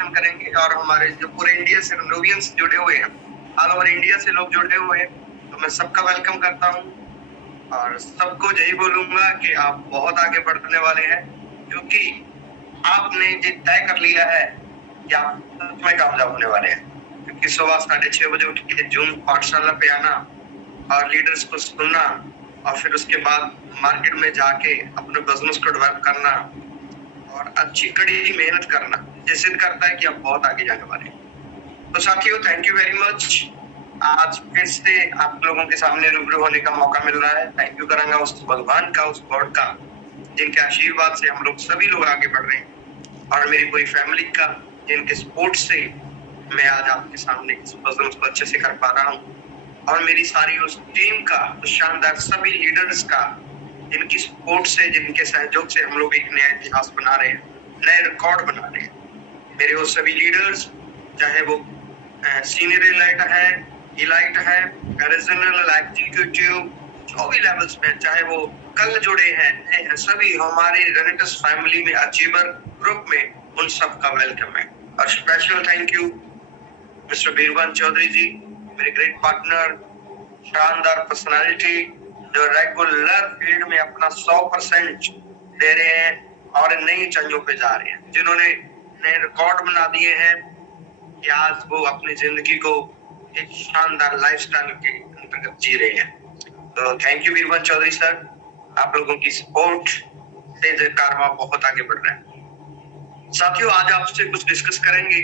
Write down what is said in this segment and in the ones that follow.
करेंगे और हमारे जो पूरे इंडिया से नोवियंस जुड़े हुए हैं, ऑल ओवर इंडिया से लोग जुड़े हुए हैं, तो मैं सबका वेलकम करता हूँ और सबको यही बोलूंगा कि आप बहुत आगे बढ़ने वाले हैं, क्योंकि आपने ये तय कर लिया है कि आप सच में कामयाब होने वाले हैं। क्योंकि सुबह 6:30 बजे उठ के जूम पाठशाला पे आना और लीडर्स को सुनना और फिर उसके बाद मार्केट में जाके अपने बिजनेस को डेवलप करना और अच्छी कड़ी मेहनत करना, ये सिद्ध करता है कि आप बहुत आगे जाने वाले हैं। तो साथियों, थैंक यू वेरी मच। आज फिर से आप लोगों के सामने रूबरू होने का मौका मिल रहा है। थैंक यू करूंगा उस भगवान का, उस गॉड का, जिनके आशीर्वाद से हम लोग सभी लोग आगे बढ़ रहे हैं, और मेरी पूरी फैमिली का, जिनके सपोर्ट से मैं आज आपके सामने इस बिजनेस को अच्छे से कर पा रहा हूँ, और मेरी सारी उस टीम का, उस शानदार सभी लीडर्स का, जिनकी सपोर्ट से, जिनके सहयोग से हम लोग एक नया इतिहास बना रहे हैं, नए रिकॉर्ड बना रहे हैं। मेरे वो सभी लीडर्स, चाहे वो सीनियर इलाइट है, इलाइट है, रीजनल एग्जीक्यूटिव, जो भी लेवल्स में, चाहे वो कल जुड़े हैं, सभी हमारे रेनेटस फैमिली में, अचीवर ग्रुप में, उन सबका वेलकम है। और special thank you mister Birbal Chaudhary ji, मेरे ग्रेट पार्टनर, शानदार पर्सनालिटी, जो रेगुलर फील्ड में अपना 100% दे रहे हैं और नई ऊंचाइयों पे जा रहे हैं, जिन्होंने नए रिकॉर्ड बना दिए हैं कि आज वो अपनी जिंदगी को एक शानदार लाइफस्टाइल के अंतर्गत जी रहे हैं। तो thank you Birbal Chaudhary sir, आप लोगों की सपोर्ट से कारवां बहुत आगे बढ़ रहा है। साथियों, आज आपसे कुछ डिस्कस करेंगे,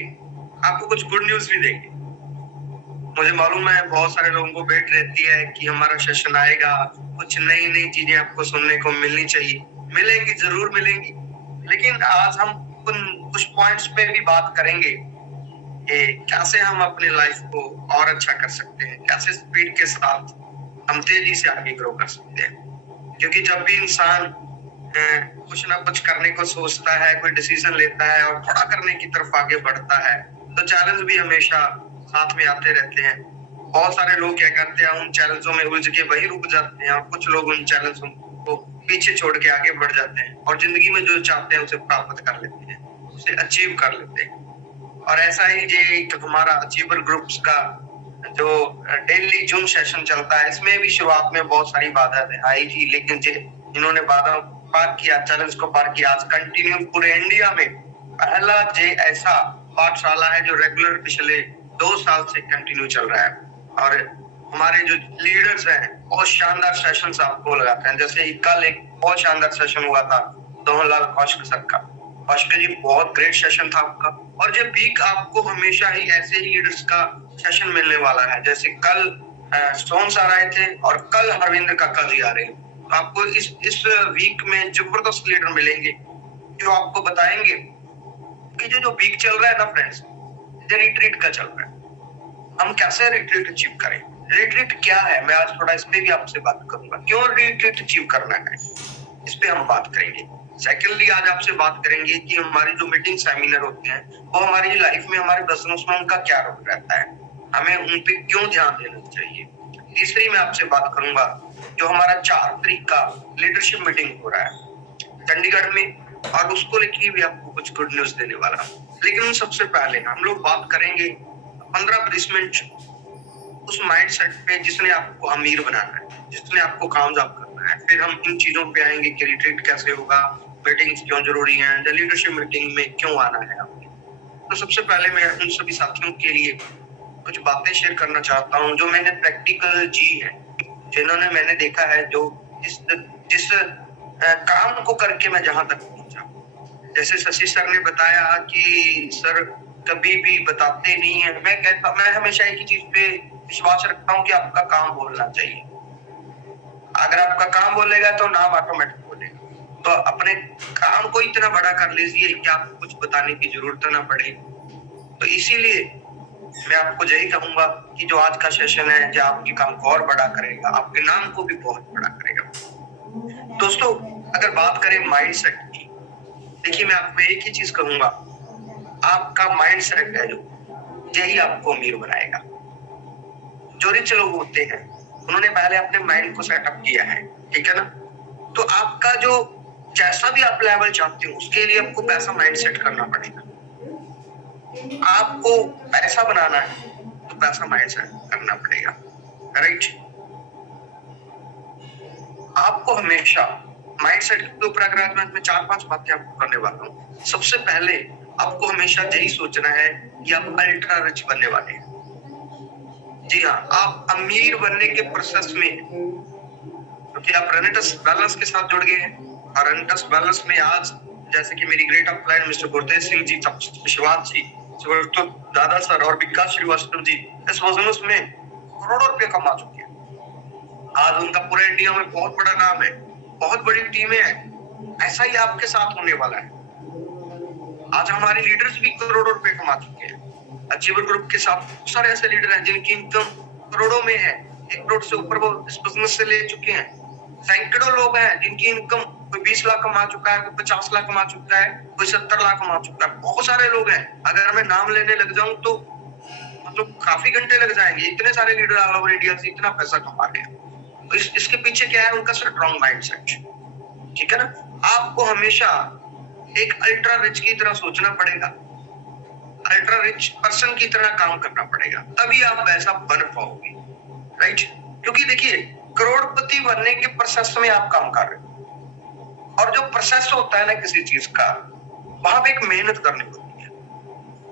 आपको कुछ गुड न्यूज भी देंगे। मुझे मालूम है बहुत सारे लोगों को वेट रहती है कि हमारा सेशन आएगा, कुछ नई नई चीजें आपको सुनने को मिलनी चाहिए। मिलेंगी, जरूर मिलेंगी, लेकिन आज हम कुछ पॉइंट्स पे भी बात करेंगे कि कैसे हम अपने लाइफ को और अच्छा कर सकते हैं, कैसे स्पीड के साथ हम तेजी से आगे ग्रो कर सकते हैं। क्योंकि जब भी इंसान कुछ ना कुछ करने को सोचता है, कोई डिसीजन लेता है और थोड़ा करने की तरफ आगे बढ़ता है, तो चैलेंज भी हमेशा साथ में आते रहते हैं। बहुत सारे लोग क्या करते हैं, उन चैलेंजों में उलझ के वही रुक जाते हैं, और कुछ लोग उन चैलेंजों को पीछे छोड़ के आगे बढ़ जाते हैं और जिंदगी में जो चाहते हैं उसे प्राप्त कर लेते हैं, उसे अचीव कर लेते हैं। और ऐसा ही ये हमारा अचीवर ग्रुप्स का जो डेली जूम सेशन चलता है, इसमें भी शुरुआत में बहुत सारी बाधा आई थी, लेकिन जिन्होंने बाधा पार किया, चैलेंज को पार किया, आज कंटिन्यू पूरे इंडिया में पहला ऐसा पाठशाला है जो रेगुलर पिछले 2 साल से कंटिन्यू चल रहा है। और हमारे जो लीडर्स हैं बहुत शानदार सेशंस आपको लगाते हैं। जैसे ही कल एक बहुत शानदार सेशन हुआ था दोहनलाल कौशिक सर का। कौशिक जी, बहुत ग्रेट सेशन था आपका, और जब वीक आपको हमेशा ही ऐसे ही लीडर्स का सेशन मिलने वाला है। जैसे कल सोम सर आए थे और कल हरविंद्र काका जी आ रहे हैं। तो आपको इस वीक में जबरदस्त लीडर मिलेंगे जो आपको बताएंगे कि जो वीक चल रहा है ना फ्रेंड्स, ये रिट्रीट का चल रहा है, हम कैसे रिट्रीट अचीव करें। रिट्रीट क्या है, मैं आज थोड़ा इस पे भी आपसे बात करूंगा, क्यों रिट्रीट अचीव करना है, इस पे हम बात करेंगे। सेकेंडली, आज आपसे बात करेंगे कि हमारी जो मीटिंग सेमिनार होते हैं वो हमारी लाइफ में, हमारे बिजनेस में उनका क्या रोल रहता है, हमें उन पे क्यों ध्यान देना चाहिए। तीसरी मैं आपसे बात करूंगा जो हमारा 4 तारीख का लीडरशिप मीटिंग हो रहा है चंडीगढ़ में, और उसको लेके भी आपको कुछ गुड न्यूज देने वाला। लेकिन सबसे पहले हम लोग बात करेंगे 15-20 मिनट उस माइंडसेट पे जिसने आपको अमीर बनाना है, जिसने आपको कामयाब करना है। फिर हम इन चीजों पे आएंगे कि रिट्रीट कैसे होगा, मीटिंग्स क्यों जरूरी हैं, लीडरशिप मीटिंग में क्यों आना है आपको। तो सबसे पहले मैं उन सभी साथियों के लिए कुछ बातें शेयर करना चाहता हूँ जो मैंने प्रैक्टिकल जी है, जिन्होंने मैंने देखा है, जो जिस काम को करके मैं जहां तक पहुंचा। जैसे शशि सर ने बताया कि सर कभी भी बताते नहीं है, मैं हमेशा एक ही चीज पे विश्वास रखता हूँ कि आपका काम बोलना चाहिए। अगर आपका काम बोलेगा तो नाम ऑटोमेटिक बोलेगा। तो अपने काम को इतना बड़ा कर लीजिए कि आपको कुछ बताने की जरूरत ना पड़े। तो इसीलिए मैं आपको यही कहूंगा कि जो आज का सेशन है, जो आपके काम को और बड़ा करेगा, आपके नाम को भी बहुत बड़ा करेगा। दोस्तों, अगर बात करें माइंडसेट की, देखिए मैं आपको एक ही चीज कहूंगा, आपका माइंडसेट है जो, यही आपको अमीर बनाएगा। जो रिच लोग होते हैं उन्होंने पहले अपने माइंड को सेटअप किया है, ठीक है ना। तो आपका जो जैसा भी आप लेवल चाहते हो उसके लिए आपको वैसा माइंड सेट करना पड़ेगा। आपको पैसा बनाना है तो पैसा माइंडसेट करना पड़ेगा, राइट। आपको हमेशा माइंडसेट के ऊपर अगर आज मैं 4-5 बातें आपको करने वाला हूँ। सबसे पहले आपको हमेशा यही सोचना है कि आप अल्ट्रा रिच बनने वाले हैं। जी हाँ, आप अमीर बनने के प्रोसेस में, क्योंकि आप रेनेटस वेलनेस के साथ जुड़ गए हैं और रेनेटस वेलनेस में आज जैसे कि मेरी great upline mister Gurtej Singh ji, Shivan ji, तो दादा सर और विकास श्रीवास्तव जी इस बिजनेस में करोड़ों रुपए कमा चुके हैं। आज उनका पूरे इंडिया में बहुत बड़ा नाम है, बहुत बड़ी टीमें हैं। ऐसा ही आपके साथ होने वाला है। आज हमारे लीडर्स भी करोड़ों रुपए कमा चुके हैं। अचीवर ग्रुप के साथ बहुत सारे ऐसे लीडर हैं जिनकी इनकम करोड़ों में है, 1 करोड़ से ऊपर वो इस बिजनेस से ले चुके हैं। सैकड़ों लोग हैं जिनकी इनकम कोई 20 लाख कमा चुका है, कोई 50 लाख कमा चुका है, कोई 70 लाख कमा चुका है। बहुत सारे लोग हैं, अगर मैं नाम लेने लग जाऊं तो मतलब काफी घंटे लग जाएंगे। इतने सारे लीडर ऑल ओवर इंडिया से इतना पैसा कमा रहे हैं। तो इसके पीछे क्या है? उनका स्ट्रॉन्ग माइंडसेट, ठीक है ना। आपको हमेशा एक अल्ट्रा रिच की तरह सोचना पड़ेगा, अल्ट्रा रिच पर्सन की तरह काम करना पड़ेगा, तभी आप वैसा बन पाओगे, राइट। क्योंकि देखिए, करोड़पति बनने के प्रोसेस में आप काम कर रहे हो और जो प्रोसेस होता है ना किसी चीज का, वहां पे एक मेहनत करनी पड़ती है,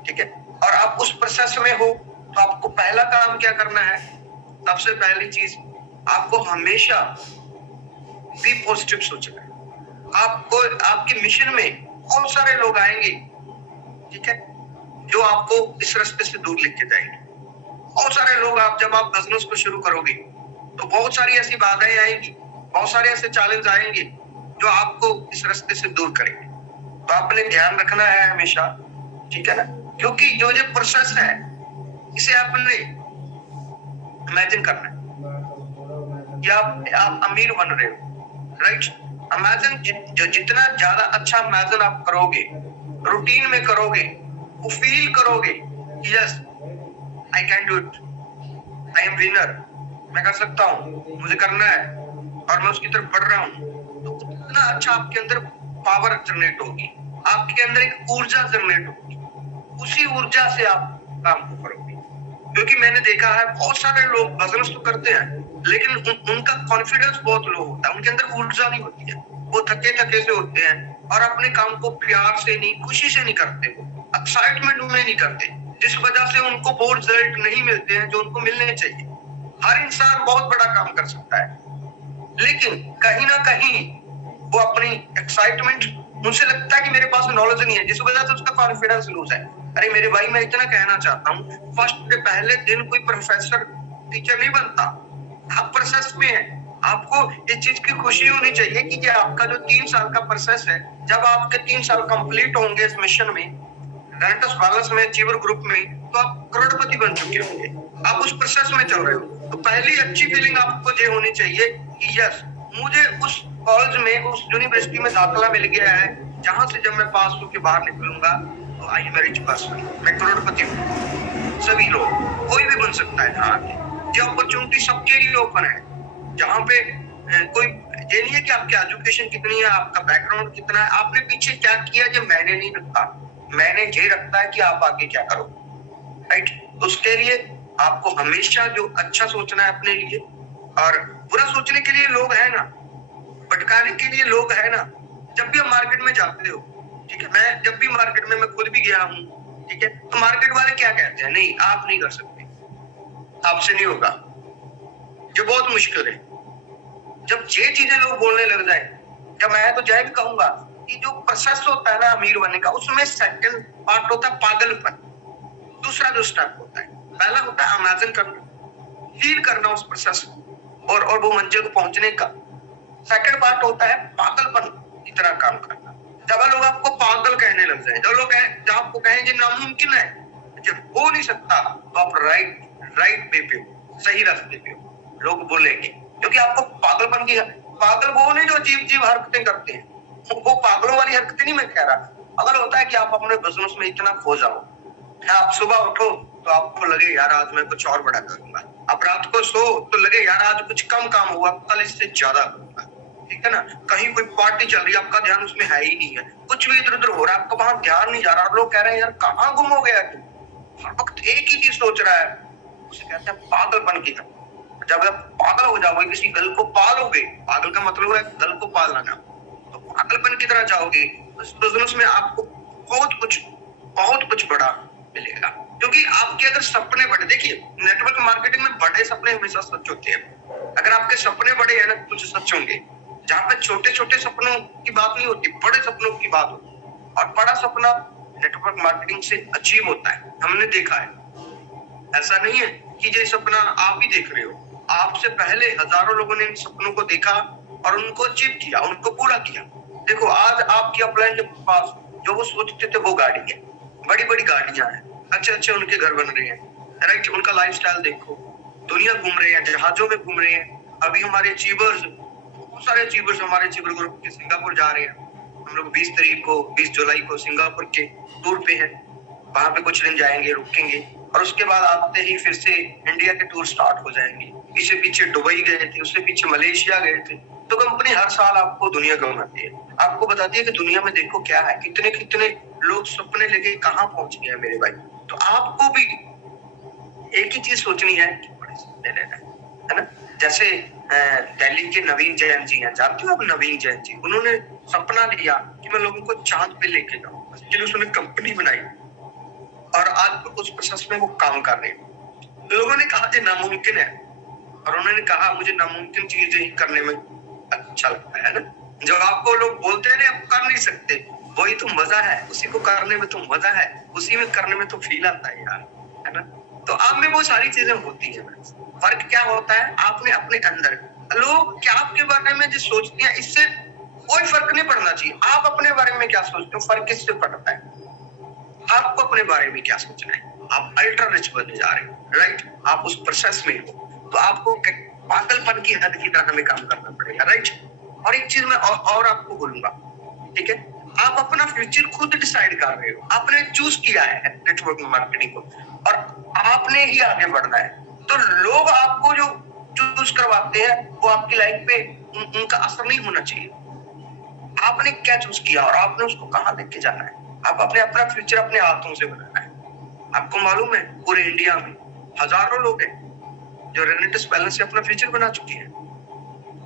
ठीक है। और आप उस प्रोसेस में हो तो आपको पहला काम क्या करना है? सबसे पहली चीज, आपको हमेशा बी पॉजिटिव सोचना है। आपको आपके मिशन में बहुत सारे लोग आएंगे, ठीक है, जो आपको इस रास्ते से दूर लेके जाएंगे। बहुत सारे लोग, आप जब आप बिजनेस को शुरू करोगे तो बहुत सारी ऐसी बाधाएं आएंगी, बहुत सारे ऐसे चैलेंज आएंगे जो आपको इस रास्ते से दूर करेंगे। तो आपने ध्यान रखना है हमेशा, ठीक है ना। क्योंकि जो ये प्रोसेस है इसे आपने इमेजिन करना है कि आप अमीर बन रहे हो, राइट। इमेजिन, जो जितना ज्यादा अच्छा इमेजिन आप करोगे, रूटीन में करोगे, वो फील करोगे कि yes I can do it, I am winner, मैं कर सकता हूँ, मुझे करना है और मैं उसकी तरफ बढ़ रहा हूँ, तो उतना अच्छा आपके अंदर पावर जनरेट होगी, आपके अंदर एक ऊर्जा जनरेट होगी। उसी ऊर्जा से आप काम को करोगे। क्योंकि मैंने देखा है बहुत सारे लोग बिजनेस तो करते हैं लेकिन उनका कॉन्फिडेंस बहुत लो होता है, उनके अंदर ऊर्जा नहीं होती है, वो थके थके से होते हैं और अपने काम को प्यार से नहीं, खुशी से नहीं करते, एक्साइटमेंट में नहीं करते, जिस वजह से उनको वो रिजल्ट नहीं मिलते हैं जो उनको मिलने चाहिए। हर इंसान बहुत बड़ा काम कर सकता है लेकिन कहीं ना कहीं वो अपनी एक्साइटमेंट, मुझे लगता है कि मेरे पास नॉलेज नहीं है, जिस वजह से उसका कॉन्फिडेंस लूज है। अरे मेरे भाई, मैं इतना कहना चाहता हूँ, फर्स्ट के पहले दिन कोई प्रोफेसर टीचर नहीं बनता, आप प्रोसेस में है। आपको इस चीज की खुशी होनी चाहिए कि आपका जो 3 साल का प्रोसेस है, जब आपके 3 साल कंप्लीट होंगे इस मिशन में, रेनेटस वेलनेस में, अचीवर ग्रुप में, तो आप करोड़पति बन चुके होंगे। आप उस प्रोसेस में चल रहे हो, तो पहली अच्छी फीलिंग आपको ये होनी चाहिए कि यस, मुझे उस कॉलेज में, उस यूनिवर्सिटी में दाखिला मिल गया है जहां से जब मैं पास होकर बाहर निकलूंगा तो आई एम रिच पर्सन, मैं करोड़पति हूँ। सभी लोग, कोई भी बन सकता है यहाँ आके, ये अपॉर्चुनिटी सबके लिए ओपन है। जहाँ पे कोई ये नहीं है कि आपकी एजुकेशन कितनी है, आपका बैकग्राउंड कितना है, आपने पीछे क्या किया, जो मैंने नहीं रखता, मैंने ये रखता है कि आप आगे क्या करो, राइट। उसके लिए आपको हमेशा जो अच्छा सोचना है अपने लिए, और बुरा सोचने के लिए लोग है ना, भटकाने के लिए लोग है ना। जब भी आप मार्केट में जाते हो, ठीक है, मैं जब भी मार्केट में, मैं खुद भी गया हूँ, ठीक है, तो मार्केट वाले क्या कहते हैं? नहीं, आप नहीं कर सकते, आपसे नहीं होगा, जो बहुत मुश्किल है। जब ये चीजें लोग बोलने लग जाए, जब मैं तो जय भी कहूंगा कि जो प्रोसेस होता है ना अमीर बनने का, उसमें सेकंड पार्ट होता है पागलपन। दूसरा जो स्टेप होता है, पहला होता है इमेजिन करना, फील करना उस प्रोसेस और वो मंजिल को पहुंचने का। सेकंड पार्ट होता है पागलपन की तरह काम करना। जब लोग आपको पागल कहने लग जाए, जब आपको कहें कि नामुमकिन है, जब हो नहीं सकता, तो आप राइट वे पे हो, सही रास्ते पे हो, लोग बोलेंगे। क्योंकि आपको पागलपन की, पागल वो नहीं जो अजीब हरकतें करते हैं, वो पागलों वाली हरकतें नहीं मैं कह रहा। पागल होता है कि आप अपने बिजनेस में इतना खो जाओ, आप सुबह उठो तो आपको लगे यार आज मैं कुछ और बड़ा करूंगा, आप रात को सो तो लगे यार आज कुछ कम काम हुआ, कल इससे ज्यादा करूंगा। ठीक है ना, कहीं कोई पार्टी चल रही है, आपका ध्यान उसमें है ही नहीं है, कुछ भी इधर उधर हो रहा है, आपका वहां ध्यान नहीं जा रहा, लोग कह रहे हैं यार कहाँ गुम हो गया तू, हर वक्त एक ही चीज सोच रहा है, उसे कहते हैं पागलपन की तरह। जब आप पागल हो जाओगे, किसी गल को पालोगे, पागल का मतलब है गल को पाल लेना, तो पागलपन की तरह जाओगे, उस बिजनेस में आपको बहुत कुछ बड़ा मिलेगा। क्योंकि आपके अगर सपने बड़े, देखिए नेटवर्क मार्केटिंग में बड़े सपने हमेशा सच होते हैं। अगर आपके सपने बड़े हैं ना, कुछ सच होंगे। जहाँ पे छोटे छोटे सपनों की बात नहीं होती, बड़े सपनों की बात होती है, और बड़ा सपना नेटवर्क मार्केटिंग से अचीव होता है, हमने देखा है। ऐसा नहीं है कि ये सपना आप ही देख रहे हो, आपसे पहले हजारों लोगों ने इन सपनों को देखा और उनको अचीव किया, उनको पूरा किया। देखो आज आपकी अपलाइन के पास जो वो सोचते थे वो गाड़ी है, बड़ी बड़ी गाड़ियां हैं, अच्छे अच्छे उनके घर बन रहे हैं, राइट, उनका लाइफस्टाइल देखो, दुनिया घूम रहे हैं, जहाजों में घूम रहे हैं। अभी हमारे अचीवर्स, बहुत सारे अचीवर्स हमारे अचीवर ग्रुप के सिंगापुर जा रहे हैं। हम लोग 20 जुलाई को सिंगापुर के टूर पे हैं, वहां पे कुछ दिन जाएंगे, रुकेंगे, और उसके बाद आते ही फिर से इंडिया के टूर स्टार्ट हो जाएंगे। इससे पीछे दुबई गए थे, उससे पीछे मलेशिया गए थे। तो कंपनी हर साल आपको दुनिया घुमाती है, आपको बताती है कि दुनिया में देखो क्या है, कितने कितने लोग सपने लेके कहाँ पहुंच गए मेरे भाई। तो आपको भी एक ही चीज सोचनी है कि बड़े सपने लेना है ना। जैसे दिल्ली के नवीन जैन जी हैं, जानते हो आप नवीन जैन जी, उन्होंने सपना लिया कि मैं लोगों को चांद पे लेके जाऊँ, उसने कंपनी बनाई और आज उस प्रोसेस में वो काम कर रहे हैं। लोगों ने कहा ये नामुमकिन है, और उन्होंने कहा मुझे नामुमकिन चीजें ही करने में अच्छा लगता है ना। जब आपको लोग बोलते हैं ना आप कर नहीं सकते, वही तो मजा है, उसी को करने में तो मजा है, उसी में करने में तो फील आता है यार, है ना। तो आप में वो सारी चीजें होती है। फर्क क्या होता है, आपने अपने अंदर, लोग क्या आपके बारे में जो सोचते हैं इससे कोई फर्क नहीं पड़ना चाहिए। आप अपने बारे में क्या सोचते हो, फर्क किससे पड़ता है। आपको अपने बारे में क्या सोचना है। आप अल्ट्रा रिच बनने जा रहे हो, राइट, आप उस प्रोसेस में हो, तो आपको पागलपन की हद की तरह हमें काम करना पड़ेगा, राइट। और एक चीज मैं और आपको बोलूंगा, ठीक है, आप अपना फ्यूचर खुद डिसाइड कर रहे हो, आपने चूज किया है नेटवर्क मार्केटिंग को, और आपने ही आगे बढ़ना है। तो लोग आपको जो चूज करवाते हैं वो आपकी लाइफ पे उनका असर नहीं होना चाहिए। आपने क्या चूज किया और आपने उसको कहाँ लेके जाना है। आप अपना फ्यूचर अपने हाथों से बनाना है। आपको मालूम है पूरे इंडिया में हजारों लोग हैं जो रेनेटिस बैलेंस से अपना फ्यूचर बना चुके हैं,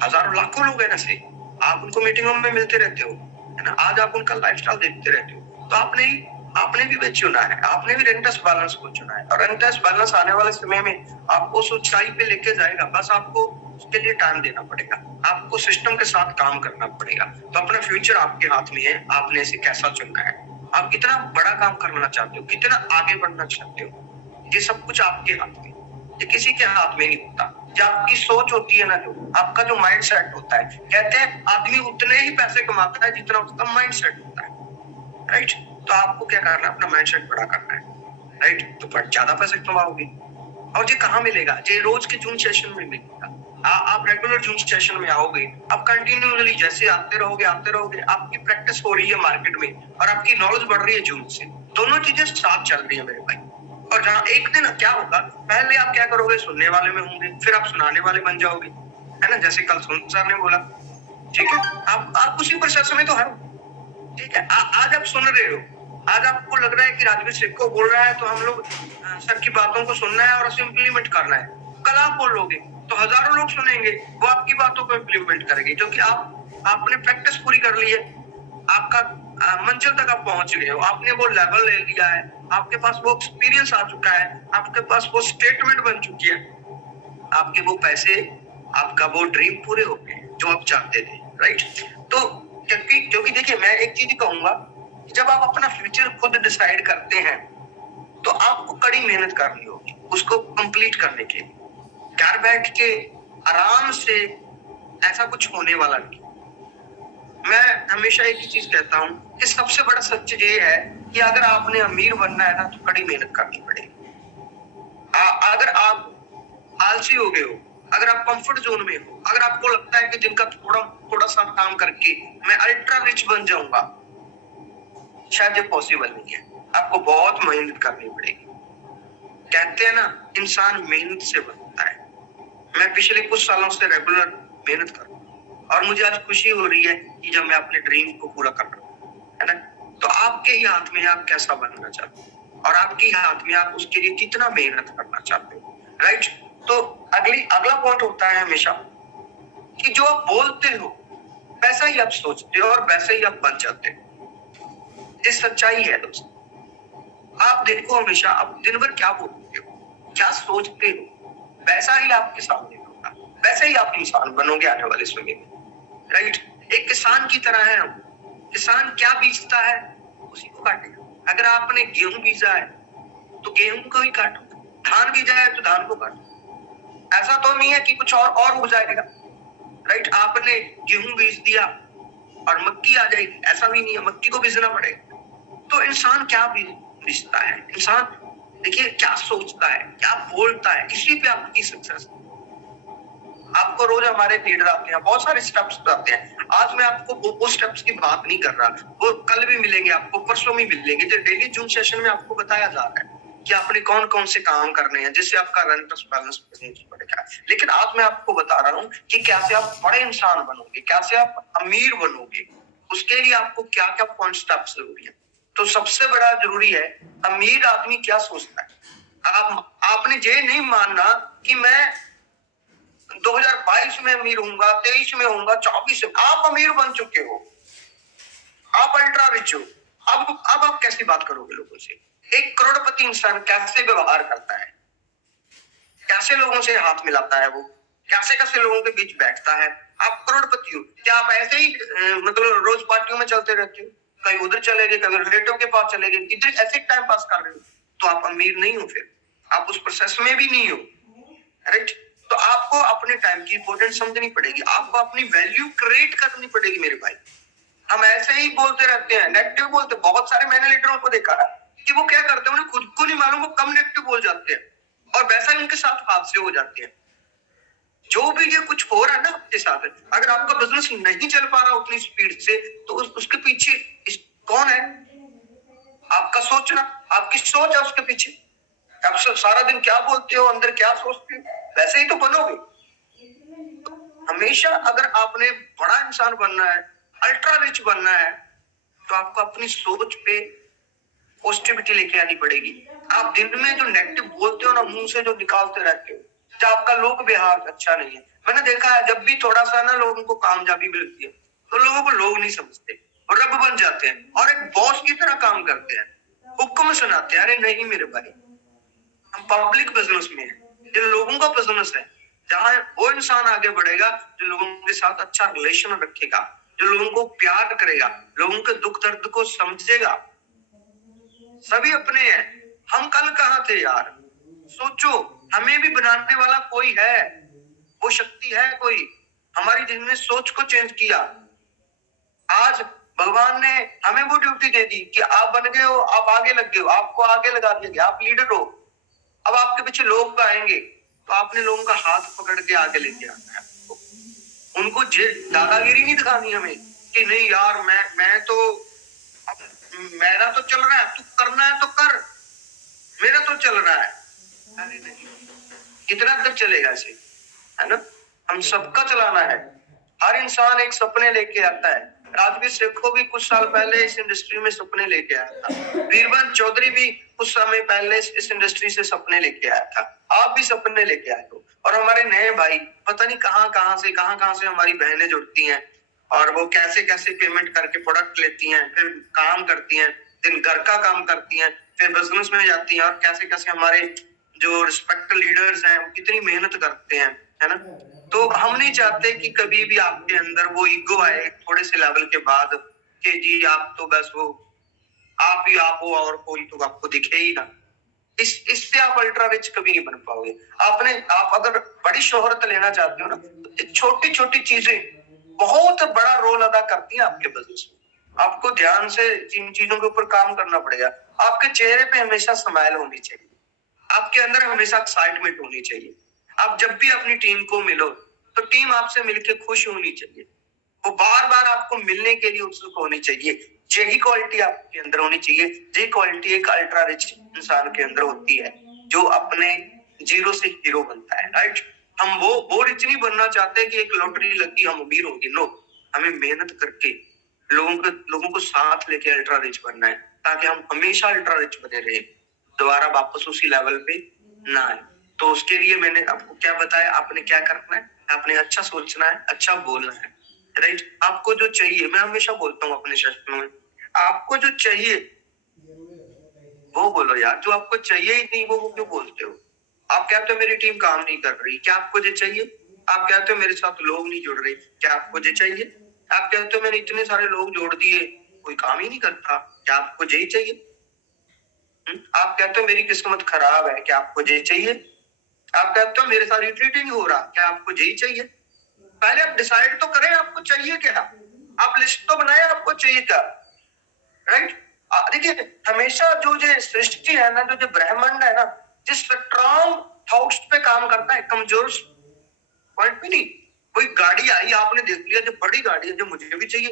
हजारों लाखों लोग हैं ऐसे। आप उनको मीटिंगों में मिलते रहते हो, है ना, आज आप उनका लाइफस्टाइल देखते रहते हो। तो आपने भी चुना है, आपने भी रेनेटिस बैलेंस को चुना है, और रेनेटिस बैलेंस आने वाले समय में आपको ऊंचाई पे लेके जाएगा। बस आपको उसके लिए टाइम देना पड़ेगा, आपको सिस्टम के साथ काम करना पड़ेगा। तो अपना फ्यूचर आपके हाथ में है, आपने इसे कैसा चुनना है। आप कितना बड़ा काम करना चाहते हो, कितना आगे बढ़ना चाहते हो, ये सब कुछ आपके हाथ में, ये किसी के हाथ में नहीं होता। जो आपकी सोच होती है ना, जो आपका जो माइंड सेट होता है, कहते हैं आदमी उतने ही पैसे कमाता है जितना उसका माइंड सेट होता है, राइट। तो आपको क्या करना है, अपना माइंड सेट बड़ा करना है, राइट। तो ज्यादा पैसे कमाओगे, और ये कहाँ मिलेगा, ये रोज के जूम सेशन में मिलेगा। आप रेगुलर जूम सेशन में आओगे, आप कंटिन्यूअसली जैसे आते रहोगे, आपकी प्रैक्टिस हो रही है मार्केट में और आपकी नॉलेज बढ़ रही है जूम से, दोनों चीजें साथ चल रही है मेरे भाई। और जहाँ एक दिन क्या होगा, पहले आप क्या करोगे, सुनने वाले में होंगे, फिर आप सुनाने वाले बन जाओगे, है ना, जैसे कल सुन सर ने बोला, ठीक है। आप उसी प्रोसेस में तो है, ठीक है। आज आप सुन रहे हो, आज आपको लग रहा है कि राजवीर सिक्को बोल रहा है तो हम लोग सर की बातों को सुनना है और उसे इम्प्लीमेंट करना है। कल आप बोलोगे तो हजारों लोग सुनेंगे, वो आपकी बातों को इम्प्लीमेंट करेंगे, क्योंकि आपने प्रैक्टिस पूरी कर ली है, आपका मंजिल तक आप पहुंच गए हो, आपने वो लेवल ले लिया है, आपके पास वो एक्सपीरियंस आ चुका है, आपके पास वो स्टेटमेंट बन चुकी है, आपके वो पैसे, आपका वो ड्रीम पूरे हो गए जो आप चाहते थे, राइट। तो क्योंकि देखिए मैं एक चीज कहूंगा, जब आप अपना फ्यूचर खुद डिसाइड करते हैं तो आपको कड़ी मेहनत करनी होगी उसको कंप्लीट करने के लिए। घर बैठ के आराम से ऐसा कुछ होने वाला नहीं। मैं हमेशा एक ही चीज कहता हूँ कि सबसे बड़ा सच ये है कि अगर आपने अमीर बनना है ना तो कड़ी मेहनत करनी पड़ेगी। अगर आप आलसी हो गए हो, अगर आप कंफर्ट जोन में हो, अगर आपको लगता है कि जिनका थोड़ा सा काम करके मैं अल्ट्रा रिच बन जाऊंगा, शायद ये पॉसिबल नहीं है। आपको बहुत मेहनत करनी पड़ेगी। कहते हैं ना इंसान मेहनत से बनता है। मैं पिछले कुछ सालों से रेगुलर मेहनत कर रहा हूं, और मुझे आज खुशी हो रही है कि जब मैं अपने ड्रीम को पूरा कर रहा हूँ, है ना। तो आपके ही हाथ में आप कैसा बनना चाहते हो और आपके ही हाथ में आप उसके लिए कितना मेहनत करना चाहते हो, राइट। तो अगला पॉइंट होता है हमेशा कि जो आप बोलते हो वैसा ही आप सोचते हो और वैसे ही आप बन जाते हो। ये सच्चाई है दोस्तों। आप देखो हमेशा आप दिन भर क्या बोलते हो, क्या सोचते हो, वैसा ही आपके सामने होगा, वैसे ही आप इंसान बनोगे आने वाले समय में, राइट। एक किसान की तरह है हम। किसान क्या बीजता है उसी को काटेगा। अगर आपने गेहूं बीजा है तो गेहूं को ही काटो, धान बीजा है तो धान को काटो। ऐसा तो नहीं है कि कुछ और हो जाएगा, राइट। आपने गेहूं बीज दिया और मक्की आ जाएगी, ऐसा भी नहीं है, मक्की को बीजना पड़ेगा। तो इंसान क्या बीजता है, इंसान देखिए क्या सोचता है, क्या बोलता है, इसी पे आपकी सक्सेस। आपको रोज हमारे लीडर आते हैं, बहुत सारे स्टेप्स आते हैं। आज मैं आपको वो स्टेप्स की बात नहीं कर रहा, वो कल भी मिलेंगे आपको, परसों भी मिलेंगे। जो डेली जूम सेशन में आपको बताया जा रहा है कि आपने कौन कौन से काम करने हैं जिससे आपका रेंट बैलेंस बिजनेस बढ़ेगा। लेकिन आज मैं आपको बता रहा हूँ कि कैसे आप बड़े इंसान बनोगे, कैसे आप अमीर बनोगे, उसके लिए आपको क्या क्या पॉइंट स्टेप्स जरूरी है। तो सबसे बड़ा जरूरी है, अमीर आदमी क्या सोचता है। आपने ये नहीं मानना कि मैं 2022 में अमीर होऊंगा, 23 में होऊंगा, 24 में। आप अमीर बन चुके हो, आप अल्ट्रा रिच हो। अब आप कैसी बात करोगे लोगों से। एक करोड़पति इंसान कैसे व्यवहार करता है, कैसे लोगों से हाथ मिलाता है, वो कैसे कैसे लोगों के बीच बैठता है। आप करोड़पति हो, क्या आप ऐसे ही मतलब रोज पार्टियों में चलते रहते हो, कहीं उधर चले गए, कभी रिलेटिव के पास चले गए, इधर ऐसे टाइम पास कर रहे हो, तो आप अमीर नहीं हो, फिर आप उस प्रोसेस में भी नहीं हो, राइट। तो आपको अपने टाइम की इंपॉर्टेंस समझनी पड़ेगी, आपको अपनी वैल्यू क्रिएट करनी पड़ेगी मेरे भाई। हम ऐसे ही बोलते रहते हैं, नेगेटिव बोलते। बहुत सारे मैंने लीडरों को देखा है कि वो क्या करते हैं, उन्हें खुद को नहीं मालूम, वो कम नेगेटिव बोल जाते हैं और वैसा ही उनके साथ हादसे हो जाते हैं। जो भी ये कुछ हो रहा है ना आपके साथ, अगर आपका बिजनेस नहीं चल पा रहा उतनी स्पीड से, तो उसके पीछे कौन है? आपका सोचना, आपकी सोच है उसके पीछे। आप सारा दिन क्या बोलते हो, अंदर क्या सोचते हो, वैसे ही तो बनोगे। हमेशा अगर आपने बड़ा इंसान बनना है, अल्ट्रा रिच बनना है, तो आपको अपनी सोच पे पॉजिटिविटी लेके आनी पड़ेगी। आप दिन में जो नेगेटिव बोलते हो ना, मुंह से जो निकालते रहते हो, जब आपका लोक व्यवहार अच्छा नहीं है। मैंने देखा है, जब भी थोड़ा सा ना लोगों को कामयाबी मिलती है तो लोगों को लोग नहीं समझते और रब बन जाते हैं और एक बॉस की तरह काम करते हैं, हुक्म सुनाते हैं। अरे नहीं मेरे भाई, हम पब्लिक बिजनेस में है, ये लोगों का बिजनेस है, जहां वो इंसान आगे बढ़ेगा जो लोगों के साथ अच्छा रिलेशन रखेगा, जो लोगों को प्यार करेगा, लोगों के दुख दर्द को समझेगा। सभी अपने हैं, हम कल कहाँ थे यार। सोचो, हमें भी बनाने वाला कोई है, वो शक्ति है कोई, हमारी जिसने सोच को चेंज किया। आज भगवान ने हमें वो ड्यूटी दे दी कि आप बन गए हो, आप आगे लग गए हो, आपको आगे लगा दिया गया, आप लीडर हो। अब आपके पीछे लोग आएंगे तो आपने लोगों का हाथ पकड़ के आगे लेके आना है। उनको दादागिरी नहीं दिखानी हमें कि नहीं यार मैं तो अब मेरा तो चल रहा है, तू करना है तो कर, मेरा तो चल रहा है। अरे नहीं, कितना तक चलेगा ऐसे, है ना। हम सबका चलाना है। हर इंसान एक सपने लेके आता है। राजवीर सेखो भी कुछ साल पहले इस इंडस्ट्री में सपने लेके आया था। वीरभद्र चौधरी भी कुछ समय पहले इस इंडस्ट्री से सपने लेके आया था। आप भी सपने लेके आए हो। और हमारे नए भाई पता नहीं कहां से हमारी बहनें जुड़ती हैं और वो कैसे कैसे पेमेंट करके प्रोडक्ट लेती हैं, फिर काम करती हैं, दिन घर का काम करती हैं, फिर बिजनेस में जाती हैं, और कैसे कैसे हमारे जो रिस्पेक्टेड लीडर्स हैं कितनी मेहनत करते हैं, है ना। तो हम नहीं चाहते कि कभी भी आपके अंदर वो ईगो आए थोड़े से लेवल के बाद कि जी आप तो बस वो आप ही आप हो और कोई तो आपको दिखे ही ना। इससे आप अल्ट्रा रिच कभी नहीं बन पाओगे। आप अगर बड़ी शोहरत लेना चाहते हो ना, तो छोटी छोटी चीजें बहुत बड़ा रोल अदा करती हैं आपके बिजनेस में। आपको ध्यान से इन चीजों के ऊपर काम करना पड़ेगा। आपके चेहरे पे हमेशा स्माइल होनी चाहिए, आपके अंदर हमेशा एक्साइटमेंट होनी चाहिए। आप जब भी अपनी टीम को मिलो तो टीम आपसे मिलकर खुश होनी चाहिए, वो बार बार आपको मिलने के लिए उत्सुक होनी चाहिए। यही क्वालिटी आपके अंदर होनी चाहिए। यही क्वालिटी एक अल्ट्रा रिच इंसान के अंदर होती है, जो अपने जीरो से हीरो बनता है, राइट। हम वो रिच नहीं बनना चाहते कि एक लॉटरी लगी हम अमीर होंगे। नो, हमें मेहनत करके लोगों को साथ लेके अल्ट्रा रिच बनना है, ताकि हम हमेशा अल्ट्रा रिच बने रहे, दोबारा वापस उसी लेवल पे ना आए। तो उसके लिए मैंने आपको क्या बताया, आपने क्या करना है, आपने अच्छा सोचना है, अच्छा बोलना है, राइट। आपको जो चाहिए, मैं हमेशा बोलता हूँ अपने सेशन में, आपको जो चाहिए वो बोलो यार। जो आपको चाहिए ही नहीं वो क्यों बोलते हो? आप कहते हो मेरी टीम काम नहीं कर रही, क्या आपको जो चाहिए? आप कहते हो मेरे साथ लोग नहीं जुड़ रहे, क्या आपको जो चाहिए? आप कहते हो मैंने इतने सारे लोग जोड़ दिए, कोई काम ही नहीं करता, क्या आपको यही चाहिए? आप कहते हो मेरी किस्मत खराब है, क्या आपको यही चाहिए? आप कहते हो मेरे साथ रिट्रीट ही नहीं हो रहा, क्या आपको यही चाहिए? पहले आप डिसाइड तो करें आपको चाहिए क्या। आप लिस्ट तो बनाए आपको चाहिए क्या, राइट। देखिए, हमेशा जो सृष्टि है ना, जो ब्रह्मांड है ना, जिस स्ट्रॉन्ग थॉट्स पे काम करता है, कमजोर पॉइंट पे नहीं। कोई गाड़ी आई, आपने देख लिया जो बड़ी गाड़ी है, जो मुझे भी चाहिए,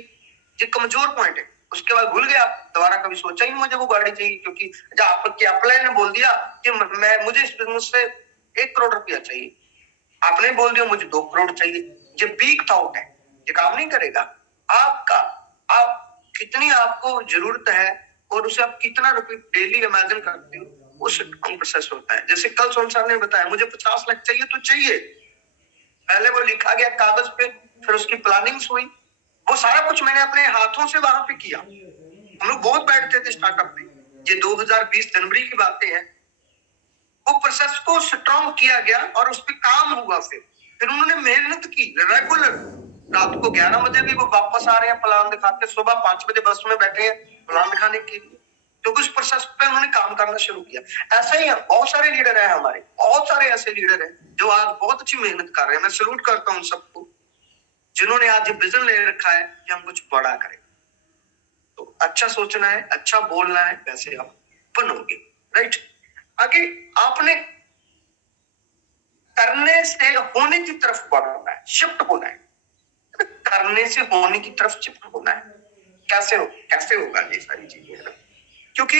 ये कमजोर पॉइंट है। उसके बाद भूल गया, दोबारा कभी सोचा ही नहीं मुझे वो गाड़ी चाहिए, क्योंकि जब आपके अपलाइन ने बोल दिया कि मुझे इस बिजनेस से 1 करोड़ रुपया चाहिए, आपने बोल दिया मुझे 2 करोड़ चाहिए, ये वीक थॉट है, ये काम नहीं करेगा आपका। आप कितनी आपको जरूरत है और उसे आप कितना रुपये डेली इमेजिन करते हो, उस प्रोसेस होता है। जैसे कल सोन साहब ने बताया मुझे 50 लाख चाहिए तो चाहिए, पहले वो लिखा गया कागज पे, फिर उसकी प्लानिंग हुई, वो सारा कुछ मैंने अपने हाथों से वहां पे किया। हम लोग बहुत बैठते थे स्टार्टअप में, ये 2020 जनवरी की बातें हैं। वो प्रोसेस को स्ट्रॉन्ग किया गया और उस पर काम हुआ। फिर उन्होंने मेहनत की रेगुलर, रात को 11 बजे भी वो वापस आ रहे हैं प्लान दिखाते, सुबह 5 बजे बस में बैठे हैं प्लान दिखाने के लिए, क्योंकि उस प्रोसेस पे उन्होंने काम करना शुरू किया। ऐसा ही है, बहुत सारे लीडर हैं हमारे, बहुत सारे ऐसे लीडर हैं जो आज बहुत अच्छी मेहनत कर रहे हैं। मैं सैल्यूट करता हूं सबको जिन्होंने आज विजन ले रखा है कि हम कुछ बड़ा करें। तो अच्छा सोचना है, अच्छा बोलना है, वैसे आप बनोगे, राइट। आगे आपने करने से होने की तरफ बढ़ना है, शिफ्ट होना है। करने से होने की तरफ शिफ्ट होना है। कैसे होगा ये सारी चीजें? क्योंकि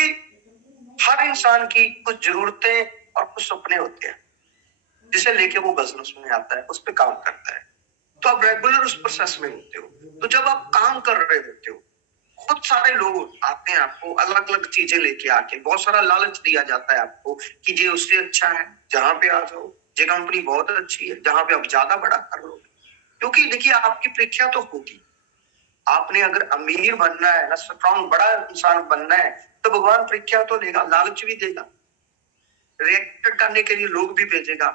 हर इंसान की कुछ जरूरतें और कुछ सपने होते हैं, जिसे लेके वो बिजनेस में आता है, उस पर काम करता है। तो आप रेगुलर उस प्रोसेस में होते हो। तो जब आप काम कर रहे होते हो, बहुत सारे लोग आते हैं आपको अलग अलग चीजें लेके आके, बहुत सारा लालच दिया जाता है आपको कि ये उससे अच्छा है, जहां पे आ जाओ, ये कंपनी बहुत अच्छी है, जहां पे आप ज्यादा बड़ा कर लो। क्योंकि देखिए, आपकी परीक्षा तो होगी। आपने अगर अमीर बनना है ना, स्ट्रॉन्ग बड़ा इंसान बनना है, तो भगवान परीक्षा तो लेगा, लालच भी देगा, रिएक्ट करने के लिए लोग भी भेजेगा,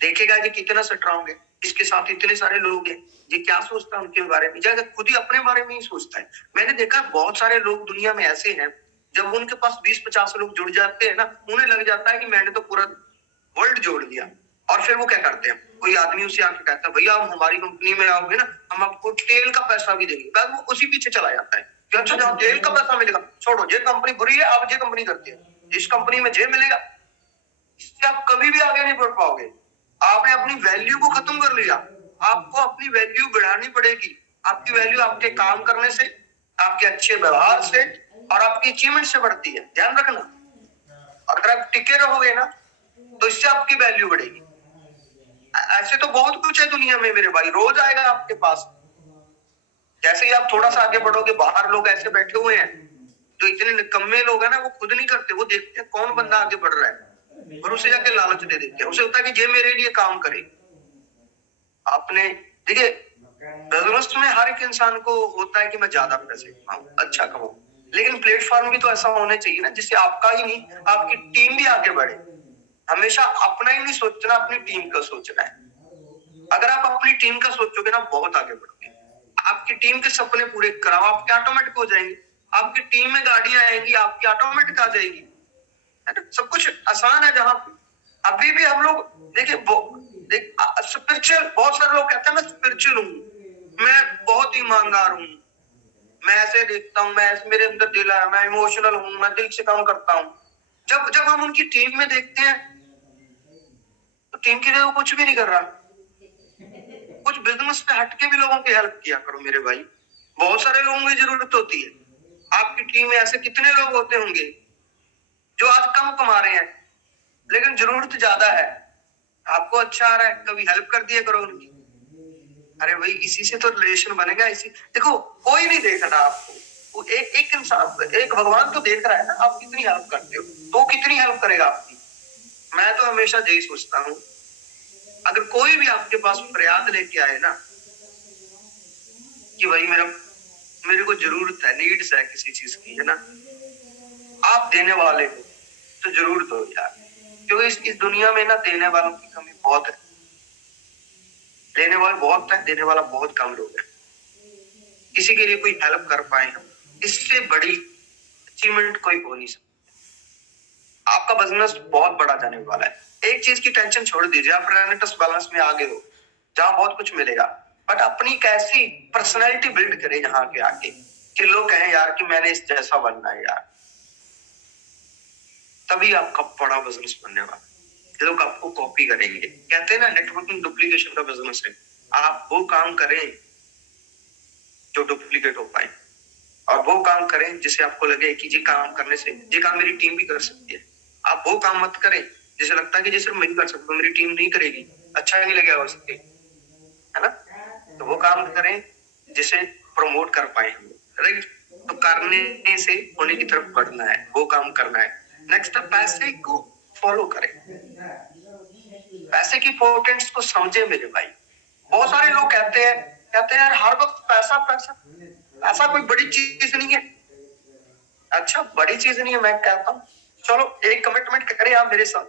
देखेगा कि कितना स्ट्रॉन्ग है, इसके साथ इतने सारे लोग हैं, ये क्या सोचता है उनके बारे में, ज्यादा खुद ही अपने बारे में ही सोचता है। मैंने देखा बहुत सारे लोग दुनिया में ऐसे हैं, जब उनके पास 20-50 लोग जुड़ जाते हैं ना, उन्हें लग जाता है कि मैंने तो पूरा वर्ल्ड जोड़ दिया। और फिर वो क्या करते हैं, कोई आदमी उसे आके कहता है भैया आप हमारी कंपनी में आओगे ना, हम आपको तेल का पैसा भी देंगे, बस वो उसी पीछे चला जाता है कि अच्छा जहाँ तेल का पैसा मिलेगा, छोड़ो ये कंपनी बुरी है, आप ये कंपनी करते हैं, जिस कंपनी में जे मिलेगा, इससे आप कभी भी आगे नहीं बढ़ पाओगे। आपने अपनी वैल्यू को खत्म कर लिया। आपको अपनी वैल्यू बढ़ानी पड़ेगी। आपकी वैल्यू आपके काम करने से, आपके अच्छे व्यवहार से और आपकी अचीवमेंट से बढ़ती है, ध्यान रखना। अगर आप टिके रहोगे ना, तो इससे आपकी वैल्यू बढ़ेगी। ऐसे तो बहुत कुछ है दुनिया में मेरे भाई, रोज आएगा आपके पास। जैसे ही आप थोड़ा सा आगे बढ़ोगे, बाहर लोग ऐसे बैठे हुए हैं जो इतने निकम्मे लोग हैं ना, वो खुद नहीं करते, वो देखते हैं कौन बंदा आगे बढ़ रहा है और उसे जाके लालच दे देते हैं। उसे होता है कि ये मेरे लिए काम करे। आपने देखिए, बिजनेस में हर एक इंसान को होता है कि मैं ज्यादा पैसे कमाऊं, अच्छा कमाऊं, लेकिन प्लेटफॉर्म भी तो ऐसा होना चाहिए ना, जिससे आपका ही नहीं, आपकी टीम भी आगे बढ़े। हमेशा अपना ही नहीं सोचना, अपनी टीम का सोचना है। अगर आप अपनी टीम का सोचोगे ना, बहुत आगे बढ़ोगे। आपकी टीम के सपने पूरे कराओ, आपके ऑटोमेटिक हो जाएंगे। आपकी टीम में गाड़ियां आएंगी, आपकी ऑटोमेटिक आ जाएगी, है ना। सब कुछ आसान है। जहां अभी भी हम लोग देखिए, स्पिरिचुअल, बहुत सारे लोग कहते हैं मैं स्पिरिचुअल हूँ, मैं बहुत ईमानदार हूँ, मैं ऐसे देखता हूँ, मैं मेरे अंदर दिल है, मैं इमोशनल हूँ, मैं दिल से काम करता हूँ। जब जब हम उनकी टीम में देखते हैं, तो टीम के लिए वो कुछ भी नहीं कर रहा। कुछ बिजनेस पे हटके भी लोगों की हेल्प किया करो मेरे भाई। बहुत सारे लोगों की जरूरत होती है। आपकी टीम में ऐसे कितने लोग होते होंगे जो आज कम कमा रहे हैं, लेकिन जरूरत ज्यादा है आपको अच्छा आ रहा है, कभी हेल्प कर दिया करो उनकी। अरे भाई इसी से तो रिलेशन बनेगा। इसी देखो, कोई नहीं देख रहा आपको, वो एक इंसान, एक भगवान तो देख रहा है ना आप कितनी हेल्प करते हो, तो कितनी हेल्प करेगा आपकी। मैं तो हमेशा यही सोचता हूँ, अगर कोई भी आपके पास फरियाद लेके आए ना कि भाई मेरे को जरूरत है, नीड्स है किसी चीज की, है ना, आप देने वाले हो तो जरूर दो यार, क्योंकि इस दुनिया में ना देने वालों की कमी बहुत है। देने वाले बहुत है, देने वाला बहुत कम लोग है। किसी के लिए कोई हेल्प कर पाए हम, इससे बड़ी अचीवमेंट कोई हो नहीं सकती। आपका बिजनेस बहुत बड़ा जाने वाला है। एक चीज की टेंशन छोड़ दीजिए, आप रेनेटस बैलेंस में आगे हो जहां बहुत कुछ मिलेगा, बट अपनी कैसी पर्सनैलिटी बिल्ड करें यहाँ के आके कि लोग कहें यार कि मैंने इस जैसा बनना है यार, तभी आपका बड़ा बिजनेस बनने वाला। लोग आपको कॉपी करेंगे। कहते हैं ना, नेटवर्किंग डुप्लीकेशन का बिजनेस है। आप वो काम करें जो डुप्लीकेट हो पाए, और वो काम करें जिसे आपको लगे कि ये काम करने से ये काम मेरी टीम भी कर सकती है। आप वो काम मत करें जिसे लगता है कि ये सिर्फ मैं ही कर सकता हूँ, मेरी टीम नहीं करेगी, अच्छा नहीं लगेगा उसके, है ना। तो वो काम करें जिसे प्रमोट कर पाए हम, राइट। तो करने से होने की तरफ बढ़ना है, वो काम करना है। नेक्स्ट, पैसे को फॉलो करें, पैसे की इंपॉर्टेंस को समझे मेरे भाई। बहुत सारे लोग कहते हैं यार हर वक्त पैसा पैसा, ऐसा कोई बड़ी चीज नहीं है। अच्छा, बड़ी चीज नहीं है, मैं कहता हूँ चलो एक कमिटमेंट करें आप मेरे साथ,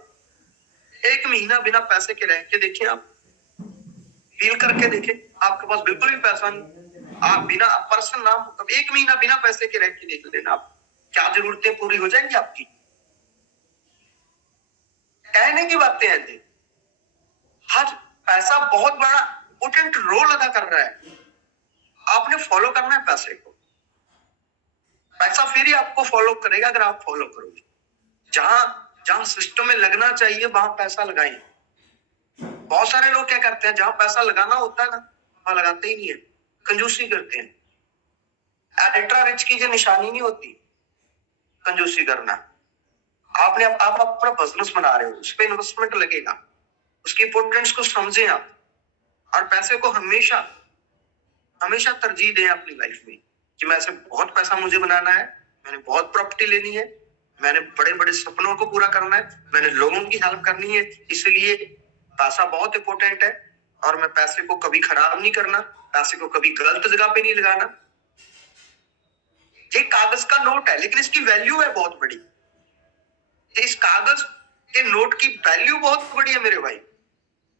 1 महीना बिना पैसे के रह के देखिए, आप फील करके देखिए, आपके पास बिल्कुल भी पैसा नहीं, आप बिना पर्सन नाम, 1 महीना बिना पैसे के रह के देख लेना, आप क्या जरूरतें पूरी हो जाएंगी आपकी। कहने की बातें हैं जी, हर पैसा बहुत बड़ा इंपोर्टेंट रोल अदा कर रहा है। आपने फॉलो करना है पैसे को, पैसा फिर ही आपको फॉलो करेगा अगर आप फॉलो करोगे। जहां जहां सिस्टम में लगना चाहिए वहां पैसा लगाएं। बहुत सारे लोग क्या करते हैं, जहां पैसा लगाना होता है ना वहां लगाते ही नहीं है, कंजूसी करते हैं। अल्ट्रा रिच की जो निशानी नहीं होती कंजूसी करना। आप अपना बिजनेस बना रहे हो, उस पर इन्वेस्टमेंट लगेगा, उसकी इंपोर्टेंस को समझें आप, और पैसे को हमेशा हमेशा तरजीह दें अपनी लाइफ में कि मैं ऐसे बहुत पैसा मुझे बनाना है, मैंने बहुत प्रॉपर्टी लेनी है, मैंने बड़े बड़े सपनों को पूरा करना है, मैंने लोगों की हेल्प करनी है, इसलिए पैसा बहुत इंपॉर्टेंट है। और मैं पैसे को कभी खराब नहीं करना, पैसे को कभी गलत जगह पे नहीं लगाना। ये कागज का नोट है लेकिन इसकी वैल्यू है बहुत बड़ी। इस कागज के नोट की वैल्यू बहुत बड़ी है मेरे भाई।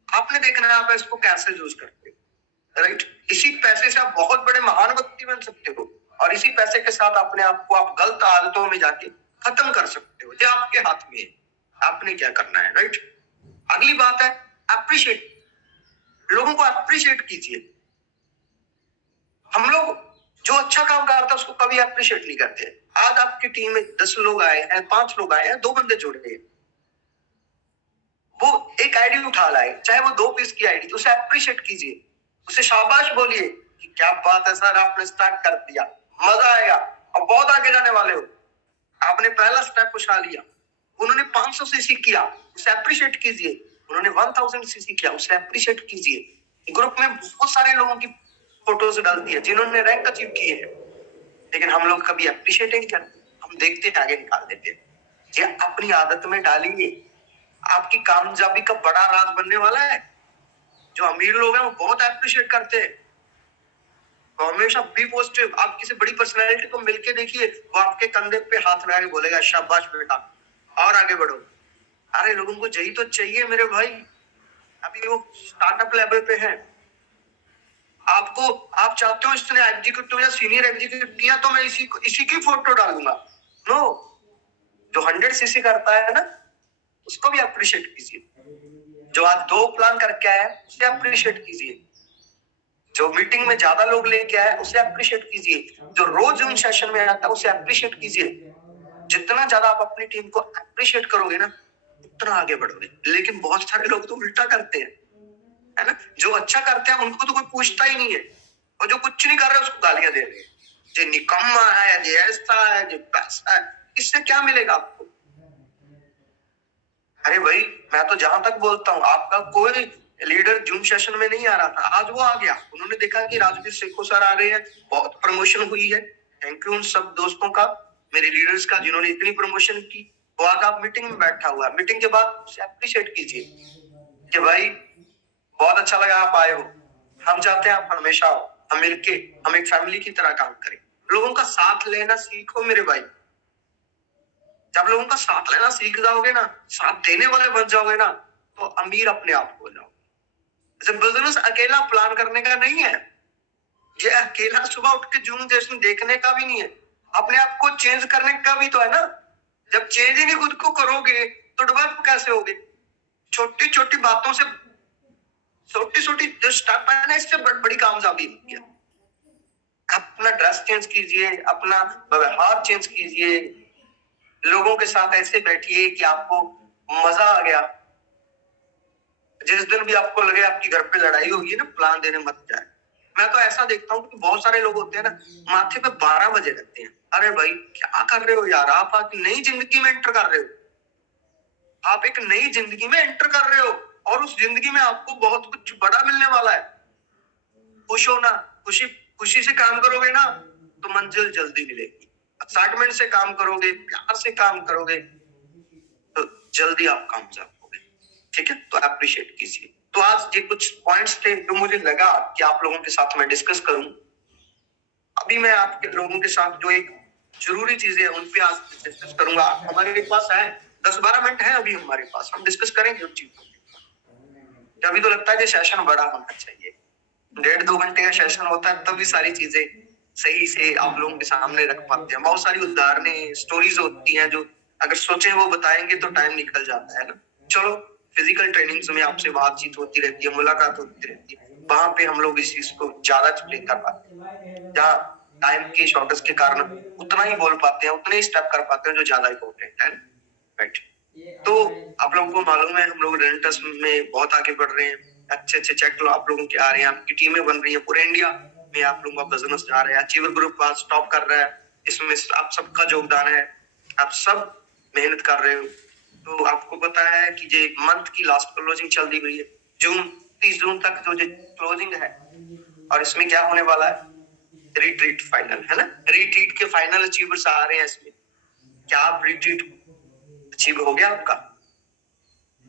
आपने देखना है आप इसको कैसे यूज करते हो, राइट। इसी पैसे से आप बहुत बड़े महान व्यक्ति बन सकते हो, और इसी पैसे के साथ अपने आप को आप गलत आदतों में जाके खत्म कर सकते हो। ये आपके हाथ में है, आपने क्या करना है, राइट। अगली बात है अप्रिशिएट, लोगों को अप्रिशिएट कीजिए। हम लोग जो अच्छा काम करता है उसको कभी अप्रिशिएट नहीं करते। आज आपकी टीम में 10 लोग आए हैं, 5 लोग आए हैं, 2 बंदे जुड़ गए, वो एक आईडी उठा लाए, चाहे वो 2 पीस की आईडी, तो उसे अप्रिशिएट कीजिए, उसे शाबाश बोलिए कि क्या बात है सर, आपने स्टार्ट कर दिया, मजा आएगा और बहुत आगे जाने वाले हो, आपने पहला स्टेप उठा लिया। उन्होंने 500 सीसी किया, उसे अप्रिशिएट कीजिए। उन्होंने 1000 सीसी किया, उसे अप्रिशिएट कीजिए। ग्रुप में बहुत सारे लोगों की फोटोज डालती है जिन्होंने रैंक अचीव किए हैं, लेकिन हम लोग कभी अप्रिशिएट नहीं करते, हम देखते आगे निकाल देते। ये अपनी आदत में डालिए, आपकी कामयाबी का बड़ा राज बनने वाला है। जो अमीर लोग हैं वो बहुत अप्रिशिएट करते हैं, तो हमेशा बी पॉजिटिव। आप किसी बड़ी पर्सनैलिटी को मिलके देखिए, वो आपके कंधे पे हाथ लगा के बोलेगा शाबाश बेटा और आगे बढ़ो। अरे लोगों को यही तो चाहिए मेरे भाई। अभी वो स्टार्टअप लेवल पे है, आपको आप चाहते हो इसने एग्जीक्यूटिव या सीनियर एग्जीक्यूटिव किया तो मैं इसी की फोटो डालूंगा। नो, जो 100 सीसी करता है ना उसको भी अप्रिशिएट कीजिए। जो आज 2 प्लान करके आया है उसे अप्रिशिएट कीजिए। जो मीटिंग में ज्यादा लोग लेके आए उसे अप्रिशिएट कीजिए। जो रोज जूम सेशन में आता है उसे अप्रिशिएट कीजिए। जितना ज्यादा आप अपनी टीम को अप्रिशिएट करोगे ना उतना आगे बढ़ोगे। लेकिन बहुत सारे लोग तो उल्टा करते हैं, है ना। जो अच्छा करते हैं उनको तो कोई पूछता ही नहीं है, और जो कुछ नहीं कर रहे उसको गालियां दे रहे हैं, जो निकम्मा है, जो ऐसा है, जो पैसा है। इससे क्या मिलेगा आपको? अरे भाई, मैं तो जहां तक बोलता हूँ, आपका कोई लीडर जूम सेशन में नहीं आ रहा था, आज वो आ गया। उन्होंने देखा कि राजवीर सेखो सर आ रहे हैं, बहुत प्रमोशन हुई है। थैंक यू उन सब दोस्तों का, मेरे लीडर्स का, जिन्होंने इतनी प्रमोशन की। वो आज आप मीटिंग में बैठा हुआ है, मीटिंग के बाद उसे अप्रिशिएट कीजिए कि भाई बहुत अच्छा लगा आप आए हो, हम चाहते हैं आप हमेशा आओ, हम मिलके हम एक फैमिली की तरह काम करें। लोगों का साथ लेना सीखो मेरे भाई। जब लोगों का साथ लेना सीख जाओगे ना, साथ देने वाले बन जाओगे ना, तो अमीर अपने आप हो जाओगे। जैसे बिजनेस अकेला प्लान करने का नहीं है, ये अकेला सुबह उठ के जूम जैसे देखने का भी नहीं है, अपने आप को चेंज करने का भी तो है ना। जब चेंज ही नहीं खुद को करोगे तो डेवलप कैसे होगे? छोटी छोटी बातों से, छोटी छोटी जो स्टेप है ना, इससे बड़ी कामयाबी है। अपना ड्रेस चेंज कीजिए, अपना व्यवहार चेंज कीजिए, लोगों के साथ ऐसे बैठिए कि आपको मजा आ गया। जिस दिन भी आपको लगे आपकी घर पे लड़ाई होगी ना, प्लान देने मत जाए। मैं तो ऐसा देखता हूँ कि बहुत सारे लोग होते हैं ना, माथे पे 12 बजे रहते हैं। अरे भाई क्या कर रहे हो यार, आप नई जिंदगी में एंटर कर रहे हो, आप एक नई जिंदगी में एंटर कर रहे हो, और उस जिंदगी में आपको बहुत कुछ बड़ा मिलने वाला है। खुश हो ना, खुशी खुशी से काम करोगे ना तो मंजिल जल्दी मिलेगी। एक्साइटमेंट से काम करोगे, प्यार से काम करोगे, तो जल्दी आप कामयाब होगे। ठीक है, तो अप्रिशिएट कीजिए। तो आज ये कुछ पॉइंट्स थे जो मुझे लगा कि आप लोगों के साथ मैं डिस्कस करूं। अभी मैं आपके लोगों के साथ जो एक जरूरी चीजें हैं उन पे आज डिस्कस करूंगा। हमारे पास है 10-12 मिनट है अभी हमारे पास, हम डिस्कस करेंगे उन चीजों पे। अभी तो लगता है कि सेशन बड़ा होना चाहिए, 1.5-2 घंटे का सेशन होता है, तभी सारी चीजें सही से आप लोगों के सामने रख पाते हैं। बहुत सारी उदाहरणें, स्टोरीज होती हैं जो अगर सोचे वो बताएंगे तो टाइम निकल जाता है ना। चलो, फिजिकल ट्रेनिंग्स में आपसे बातचीत होती रहती है, मुलाकात होती रहती है, वहां पे हम लोग इस चीज को ज्यादा एक्सप्लेन कर पाते हैं। जहाँ टाइम की शॉर्टेज के कारण उतना ही बोल पाते हैं, उतने ही स्टेप कर पाते हैं जो ज्यादा इंपॉर्टेंट है। राइट, तो आप लोगों को मालूम है हम लोग रेंटस में बहुत आगे बढ़ रहे हैं। अच्छे अच्छे चेक लो आप लोगों के आ रहे हैं, आपकी टीमें बन रही हैं, पूरे इंडिया में आप लोगों का बिजनेस जा रहा है। अचीवर ग्रुप आज टॉप कर रहा है, इसमें आप सबका योगदान है, आप सब मेहनत कर रहे हो। तो आपको पता है कि ये मंथ की लास्ट क्लोजिंग चल दी हुई है, जून 30 जून तक जो क्लोजिंग है, और इसमें क्या होने वाला है, रिट्रीट फाइनल है ना। रिट्रीट के फाइनल अचीवर्स आ रहे हैं इसमें। क्या आप रिट्रीट अचीव हो गया आपका?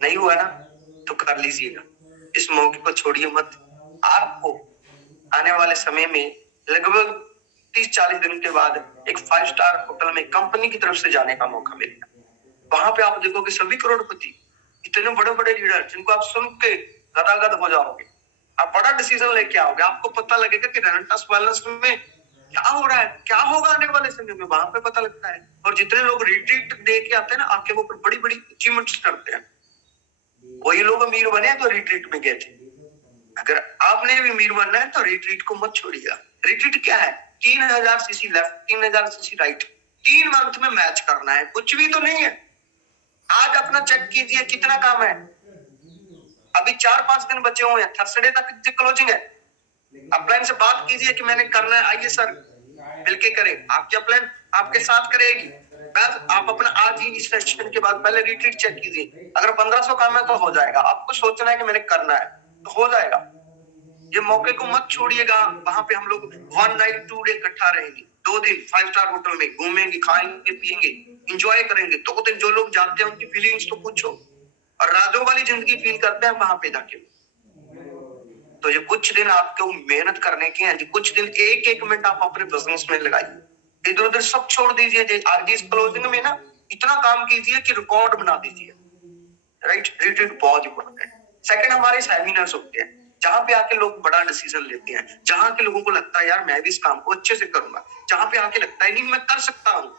नहीं हुआ ना, तो कर लीजिएगा, इस मौके को छोड़िए मत। आपको आने वाले समय में लगभग 30-40 दिन के बाद एक 5 स्टार होटल में कंपनी की तरफ से जाने का मौका मिलेगा। वहां पे आप देखोगे सभी करोड़पति, इतने बड़े बड़े लीडर जिनको आप सुन के गदागद हो जाओगे। आप बड़ा डिसीजन लेके आओगे, आपको पता लगेगा कि रेनेसां वेलनेस में क्या हो रहा है, क्या होगा आने वाले समय में, वहां पे पता लगता है। और जितने लोग रिट्रीट दे के आते हैं ना, आके वो बड़ी बड़ी अचीवमेंट्स करते हैं, वही लोग अमीर बने तो रिट्रीट में गए थे। अगर आपने भी अमीर बनना है तो रिट्रीट को मत छोड़िएगा। रिट्रीट क्या है, 3000 CC left, 3000 CC right, 3 month में मैच करना है, कुछ भी तो नहीं है। आज अपना चेक कीजिए कितना काम है, अभी 4-5 दिन बचे हुए हैं, थर्सडे तक क्लोजिंग है। अपलाइन से बात कीजिए कि मैंने करना है, आइए सर मिलके करें। आपकी अपलाइन आपके साथ करेगी। बस आप अपना आज ही इस सेशन के बाद पहले रिट्रीट चेक कीजिए, अगर 1500 काम है तो हो जाएगा। आपको सोचना है कि मैंने करना है तो हो जाएगा। ये मौके को मत छोड़िएगा। वहां पे हम लोग 1 नाइट 2 डे इकट्ठा रहेंगे, 2 दिन 5 स्टार होटल में घूमेंगे, खाएंगे, पिएंगे, एंजॉय करेंगे। 2 दिन जो लोग जाते हैं उनकी फीलिंग्स तो पूछो, और रातों वाली जिंदगी फील करते हैं वहां पे जाके। तो ये कुछ दिन आपको मेहनत करने के हैं, कुछ दिन एक एक मिनट आप अपने बिजनेस में लगाइए, इधर उधर सब छोड़ दीजिए। आज इस क्लोजिंग में ना इतना काम कीजिए कि रिकॉर्ड बना दीजिए। राइट, रिट्रीट बहुत इंपॉर्टेंट है। सेकंड, हमारे सेमिनार्स होते हैं जहां पे आके लोग बड़ा डिसीजन लेते हैं, जहां के लोगों को लगता है यार मैं भी इस काम को अच्छे से करूंगा, जहां पे आके लगता है नहीं मैं कर सकता हूँ।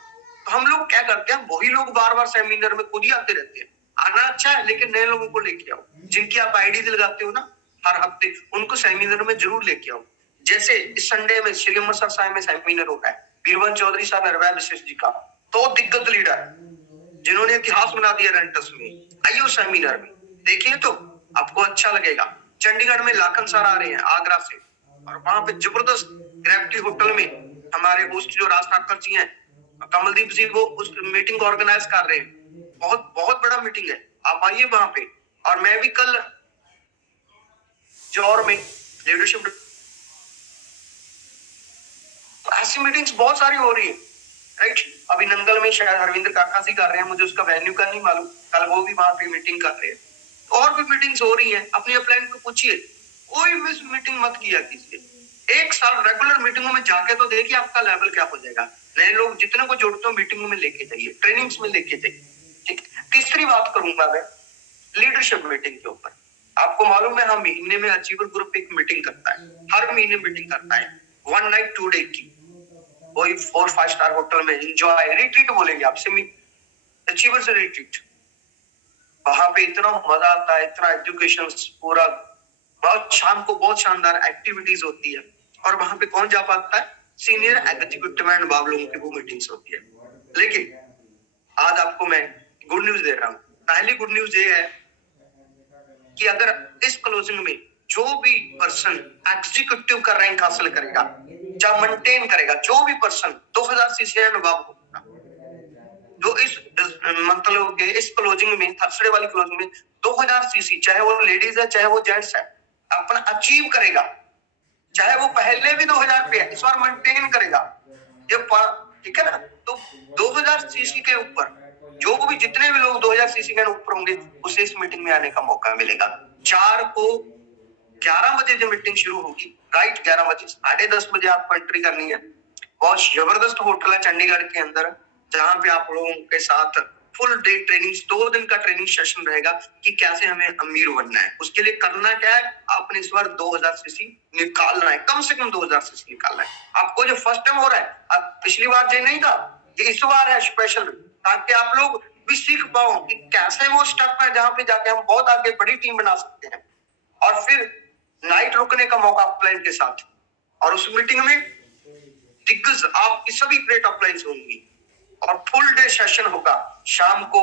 तो हम लोग क्या करते हैं, वही लोग बार बार सेमिनार में खुद ही आते रहते हैं। आना अच्छा है, लेकिन नए लोगों को लेके आओ, जिनकी आप आईडीज लगाते हो ना हर हफ्ते, उनको सेमिनार में जरूर लेके आओ। जैसे इस संडे में श्री अमृतसर साहिब में सेमिनार हो रहा है, बीरबल चौधरी साहब निर्भय विशेष जी का, तो दिग्गज लीडर जिन्होंने इतिहास बना दिया रेंटस में, आइए उस सेमिनार में देखिए तो आपको अच्छा लगेगा। चंडीगढ़ में लाखन सर आ रहे हैं आगरा से, और वहां पे जबरदस्त ग्रेविटी होटल में हमारे होस्ट जो राज ठाकर जी हैं, कमलदीप जी, वो उस मीटिंग को ऑर्गेनाइज कर रहे हैं। बहुत बहुत बड़ा मीटिंग है, आप आइए वहां पे। और मैं भी कल जौहर में लीडरशिप, ऐसी मीटिंग्स बहुत सारी हो रही है, राइट। अभी नंगल में शायद हरविंद्र काका जी कर रहे हैं, मुझे उसका वेन्यू का नहीं मालूम, कल वो भी वहां पे मीटिंग कर रहे हैं। और भी मीटिंग्स हो रही हैं, अपनी अपलाइन को पूछिए, कोई मिस मीटिंग मत किया कीजिए। एक साल रेगुलर मीटिंगों में जाके तो देखिए आपका लेवल क्या हो जाएगा। नए लोग जितने को जोड़ते हो मीटिंगों में लेके जाइए, ट्रेनिंग्स में लेके जाइए, ठीक। तीसरी बात करूंगा मैं लीडरशिप मीटिंग के ऊपर। आपको मालूम है, हम महीने में अचीवर ग्रुप एक मीटिंग करता है, हर महीने मीटिंग करता है, 1 नाइट 2 डे की, कोई 4-5 स्टार होटल में एंजॉय रिट्रीट बोलेंगे आपसे, अचीवर से रिट्रीट। वहां पे इतना मजा आता है, इतना एजुकेशन पूरा, बहुत शाम को बहुत शानदार एक्टिविटीज होती है। और वहां पे कौन जा पाता है? सीनियर एग्जीक्यूटिव एंड बाब लोगों की वो मीटिंग्स होती है। लेकिन आज आपको मैं गुड न्यूज दे रहा हूँ। पहली गुड न्यूज ये है कि अगर इस क्लोजिंग में जो भी पर्सन एग्जीक्यूटिव का रैंक हासिल करेगा या मेंटेन करेगा, जो भी पर्सन 2000 सीसी एंड बाब होगा, जो इस मतलब के इस क्लोजिंग में, थर्सडे वाली क्लोजिंग में 2000 सीसी, चाहे वो लेडीज है चाहे वो जेंट्स है, अपना अचीव करेगा, चाहे वो पहले भी 2000 पे है, इस बार मेंटेन करेगा, ये ठीक है ना। तो 2000 सीसी के ऊपर जो भी जितने भी लोग 2000 सीसी के ऊपर होंगे, उसे इस मीटिंग में आने का मौका मिलेगा। 4 को 11 बजे जो मीटिंग शुरू होगी, राइट 11 बजे, 10:30 बजे आपको एंट्री करनी है। बहुत जबरदस्त होटल है चंडीगढ़ के अंदर, जहां पे आप लोगों के साथ फुल डे ट्रेनिंग, 2 दिन का ट्रेनिंग सेशन रहेगा कि कैसे हमें अमीर बनना है। उसके लिए करना क्या है, आपने इस बार 2000 सीसी निकालना है, कम से कम 2000 सीसी निकालना है। आपको जो फर्स्ट टाइम हो रहा है, अब पिछली बार ये नहीं था, ये इस बार है स्पेशल, ताकि आप लोग भी सीख पाओ कि कैसे वो स्टेप है जहां पे जाके हम बहुत आगे बड़ी टीम बना सकते हैं। और फिर नाइट रुकने का मौका अपलाइन के साथ, और उस मीटिंग में दिग्गज आपकी सभी ग्रेट अपलाइंस होंगी, और फुल डे सेशन होगा। शाम को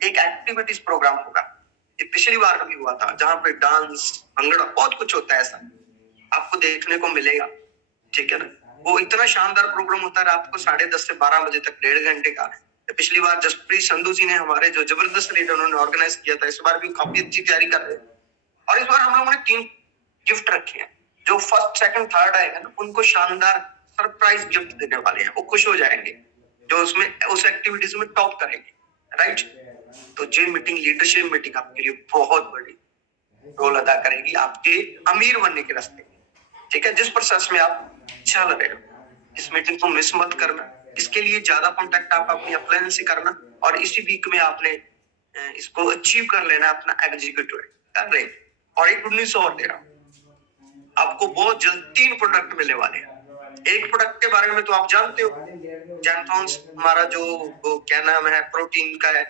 एक एक्टिविटीज प्रोग्राम होगा, ये पिछली बार भी हुआ था, जहां पे डांस, भंगड़ा, बहुत कुछ होता है, ऐसा आपको देखने को मिलेगा, ठीक है ना। वो इतना शानदार प्रोग्राम होता है, रात को 10:30 से 12 बजे तक, 1.5 घंटे का। पिछली बार जसप्रीत संधू जी ने, हमारे जो जबरदस्त लीडर, उन्होंने ऑर्गेनाइज किया था। इस बार भी काफी अच्छी तैयारी कर रहे हैं। और इस बार हम लोगों ने 3 गिफ्ट रखे हैं, जो फर्स्ट सेकंड थर्ड आएगा ना, उनको शानदार सरप्राइज गिफ्ट देने वाले हैं, वो खुश हो जाएंगे जो उसमें उस एक्टिविटीज में टॉप करेंगे, राइट। तो ये मीटिंग, लीडरशिप मीटिंग, आपके लिए बहुत बड़ी रोल अदा करेगी आपके अमीर बनने के रास्ते में, ठीक है। जिस प्रोसेस में आप चल रहे हो, इस मीटिंग को मिस मत करना। इसके लिए ज्यादा कांटेक्ट आप अपनी अपलाइन से करना, और इसी वीक में आपने इसको अचीव कर लेना, अपना एग्जीक्यूटिव कर रहे। और एक गुड न्यूज़ और दे रहा हूं, आपको बहुत जल्द 3 प्रोडक्ट मिलने वाले हैं। एक प्रोडक्ट के बारे में तो आप जानते हो, जैंथॉन्स, हमारा जो क्या नाम है, प्रोटीन का है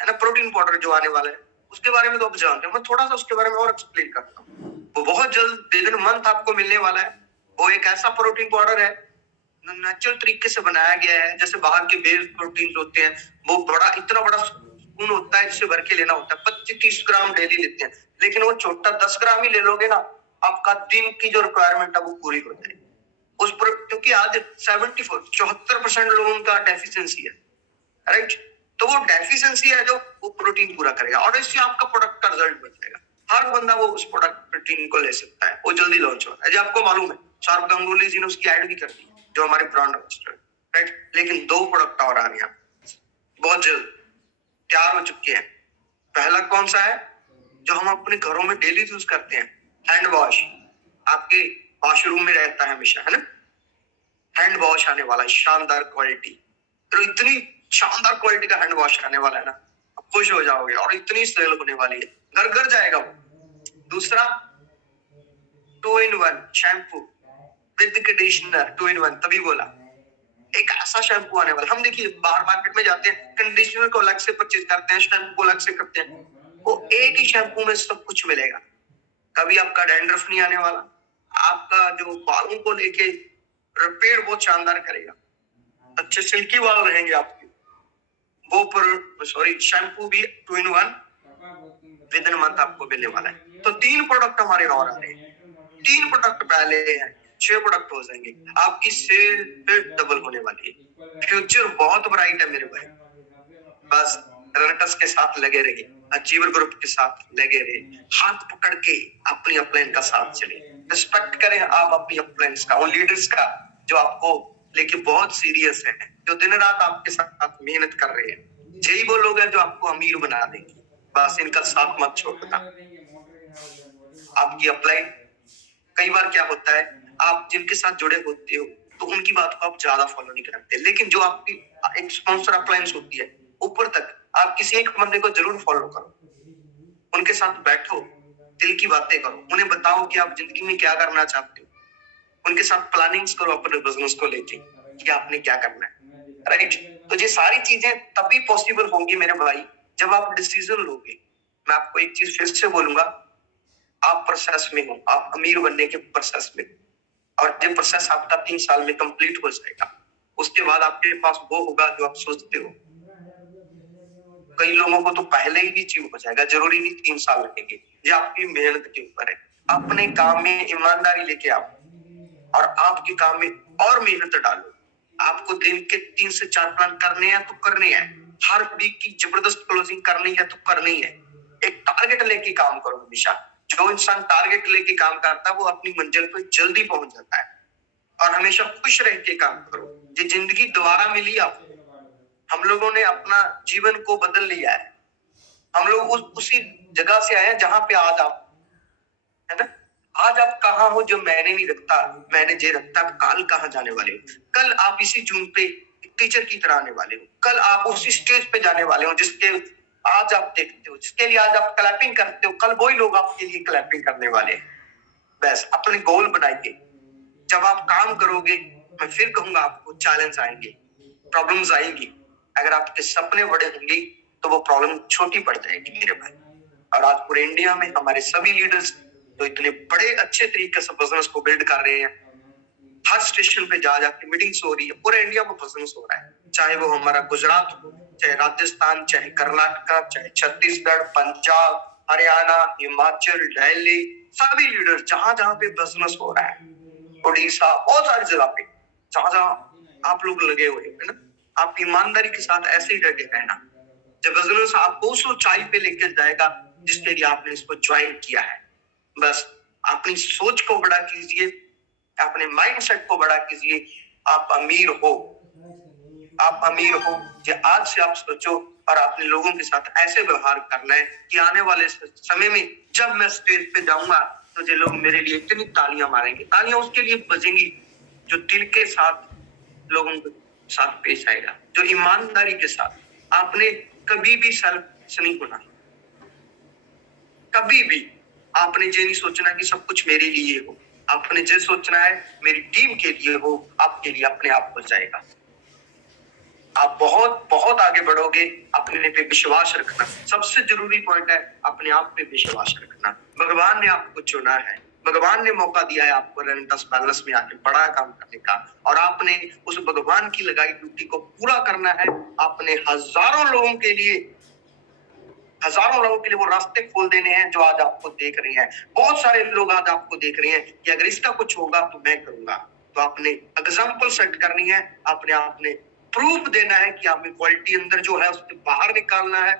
ना, प्रोटीन पाउडर जो आने वाला है, उसके बारे में तो आप जानते हो। मैं थोड़ा सा उसके बारे में और एक्सप्लेन करता हूँ। वो बहुत जल्द विद इन मंथ आपको मिलने वाला है। वो एक ऐसा प्रोटीन पाउडर है, नेचुरल तरीके से बनाया गया है। जैसे बाहर के बेस्ड प्रोटीन होते हैं, वो बड़ा, इतना बड़ा स्पून होता है जिसे भर के लेना होता है, 25-30 ग्राम डेली लेते हैं। लेकिन वो छोटा 10 ग्राम ही ले लोगे ना, आपका दिन की जो रिक्वायरमेंट है वो पूरी हो जाएगी उस पर। क्योंकि आज 74% लोगों का डेफिशिएंसी है, राइट। तो वो डेफिशिएंसी है जो वो प्रोटीन पूरा करेगा, और इससे आपका प्रोडक्ट का रिजल्ट बन जाएगा। हर बंदा वो उस प्रोडक्ट प्रोटीन को ले सकता है, वो जल्दी लॉन्च होगा। जो आपको मालूम है, सौरभ गंगुली जी ने उसकी एड भी कर दी, जो हमारे ब्रांड एम्बेसडर, राइट। लेकिन 2 प्रोडक्ट और आ रहे हैं, बहुत जल्द तैयार हो चुके हैं। पहला कौन सा है, जो हम अपने घरों में डेली यूज करते हैं, हैंड वॉश। आपके वॉशरूम में रहता है हमेशा, है ना। हैंड वॉश आने वाला है, शानदार क्वालिटी। तो इतनी शानदार क्वालिटी का हैंड वॉश आने वाला है ना, आप खुश हो जाओगे। और इतनी सेल होने वाली है, घर घर जाएगा वो। दूसरा 2 in 1 shampoo with conditioner, 2 in 1, तभी बोला। एक ऐसा शैम्पू आने वाला, हम देखिए बाहर मार्केट में जाते हैं, कंडीशनर को अलग से परचेज करते हैं, शैम्पू को अलग से करते हैं। वो एक ही शैम्पू में सब कुछ मिलेगा। कभी आपका डैंड्रफ नहीं आने वाला, आपका जो बालों को लेके रिपेयर बहुत शानदार करेगा, अच्छे सिल्की बाल रहेंगे आपके। वो पर शैम्पू भी 2 in 1 विद इन मंथ आपको मिलने वाला है। तो 3 प्रोडक्ट हमारे और आ रहे हैं। 3 प्रोडक्ट पहले हैं, 6 प्रोडक्ट हो जाएंगे। आपकी सेल फिर डबल होने वाली है। फ्यूचर बहुत ब्राइट है मेरे भाई, बस रनटस के साथ लगे रहे, अचीवर ग्रुप के साथ लगे रहे, हाथ पकड़ के अपनी अपलाइन का साथ चले, रिस्पेक्ट करें आप अपनी अपलाइंस का, उन लीडर्स का जो आपको लेके बहुत सीरियस है, जो दिन रात आपके साथ मेहनत कर रहे हैं। यही वो लोग हैं जो आपको अमीर बना देंगे। बस इनका साथ मत छोड़ना। आपकी अपलाइन, कई बार क्या होता है, आप जिनके साथ जुड़े होते हो तो उनकी बात को आप ज्यादा फॉलो नहीं करते, लेकिन जो आपकी एक स्पॉन्सर अपलाइंस होती है ऊपर तक, आप किसी एक बंदे को जरूर फॉलो करो, उनके साथ बैठो, दिल की बातें करो, उन्हें बताओ कि आप जिंदगी में क्या करना चाहते हो, उनके साथ प्लानिंग्स करो अपने बिजनेस को लेके कि आपने क्या करना है, राइट। तो ये सारी चीजें तभी पॉसिबल होंगी मेरे भाई जब आप डिसीजन लोगे। मैं आपको एक चीज फिर से बोलूंगा, आप प्रोसेस में हो, आप अमीर बनने के प्रोसेस में, और ये प्रोसेस आपका 3 साल में कंप्लीट हो जाएगा। उसके बाद आपके पास वो होगा जो आप सोचते हो। कई लोगों को तो पहले ही अचीव हो जाएगा, जरूरी नहीं 3 साल लगेंगे। ये आपकी मेहनत के ऊपर है। अपने काम में ईमानदारी लेके आओ और आपके काम में और मेहनत डालो। आपको दिन के 3 से 4 प्लान करने हैं तो करने हैं, हर वीक की जबरदस्त क्लोजिंग करनी है तो करनी है। एक टारगेट लेके काम करो हमेशा। जो इंसान टारगेट लेके काम करता है वो अपनी मंजिल पे जल्दी पहुंच जाता है। और हमेशा खुश रह के काम करो। ये जिंदगी दोबारा मिली आपको, हम लोगों ने अपना जीवन को बदल लिया है। हम लोग उसी जगह से आए हैं जहां पे आज आप, है ना, आज आप कहाँ हो जो मैंने नहीं रखता, मैंने जे रखता, कल कहाँ जाने वाले हो। कल आप इसी जून पे एक टीचर की तरह आने वाले हो, कल आप उसी स्टेज पे जाने वाले हो जिसके आज आप देखते हो, जिसके लिए आज आप क्लैपिंग करते हो, कल वही लोग आपके लिए क्लैपिंग करने वाले हैं। बस अपने गोल बनाइए। जब आप काम करोगे, मैं फिर कहूंगा आपको चैलेंज आएंगे, प्रॉब्लम्स आएंगी। अगर आपके सपने बड़े होंगे तो वो प्रॉब्लम छोटी पड़ जाएगी मेरे भाई। और आज पूरे इंडिया में हमारे सभी लीडर्स जो इतने बड़े अच्छे तरीके से बिजनेस को बिल्ड कर रहे हैं, हर स्टेशन पे जा जाके मीटिंग्स हो रही है, पूरे इंडिया में बिजनेस हो रहा है, चाहे वो हमारा गुजरात हो, चाहे राजस्थान, चाहे कर्नाटक, चाहे छत्तीसगढ़, पंजाब, हरियाणा, हिमाचल, दिल्ली, सभी लीडर जहां जहां पे बिजनेस हो रहा है, उड़ीसा, बहुत सारी जगह पे जहां जहां आप लोग लगे हुए हैं ना, आप ईमानदारी के साथ ऐसे ही डटे रहना। जब बिजनेस आपको उस ऊंचाई पे लेकर जाएगा जिसके लिए आपने इसको ज्वाइन किया है। बस अपनी सोच को बड़ा कीजिए, अपने माइंडसेट को बड़ा कीजिए। आप अमीर हो, आप अमीर हो, जो आज से आप सोचो और अपने लोगों के साथ ऐसे व्यवहार करना है कि आने वाले समय में जब मैं स्टेज पे जाऊंगा तो जो लोग मेरे लिए इतनी तालियां मारेंगे, तालियां उसके लिए बजेंगी जो दिल के साथ लोगों के साथ पेश आएगा, जो ईमानदारी के साथ। आपने कभी भी सेल्फ नहीं होना, कभी भी आपने ये नहीं सोचना कि सब कुछ मेरे लिए हो। आपने ये सोचना है मेरी टीम के लिए हो, आपके लिए अपने आप हो जाएगा। आप बहुत बहुत आगे बढ़ोगे। अपने पे विश्वास रखना सबसे जरूरी पॉइंट है, अपने आप पे विश्वास रखना। भगवान ने आपको चुना है, भगवान ने मौका दिया है आपको रेंटस पैलेस में आके बड़ा काम करने का, और आपने उस भगवान की लगाई ड्यूटी को पूरा करना है। आपने हजारों लोगों के लिए वो रास्ते खोल देने हैं जो आज आपको देख रहे हैं। बहुत सारे लोग आज आपको देख रहे हैं कि अगर इसका कुछ होगा तो मैं करूंगा। तो आपने एग्जाम्पल सेट करनी है, आपने प्रूफ देना है कि आप में क्वालिटी अंदर जो है उससे बाहर निकालना है।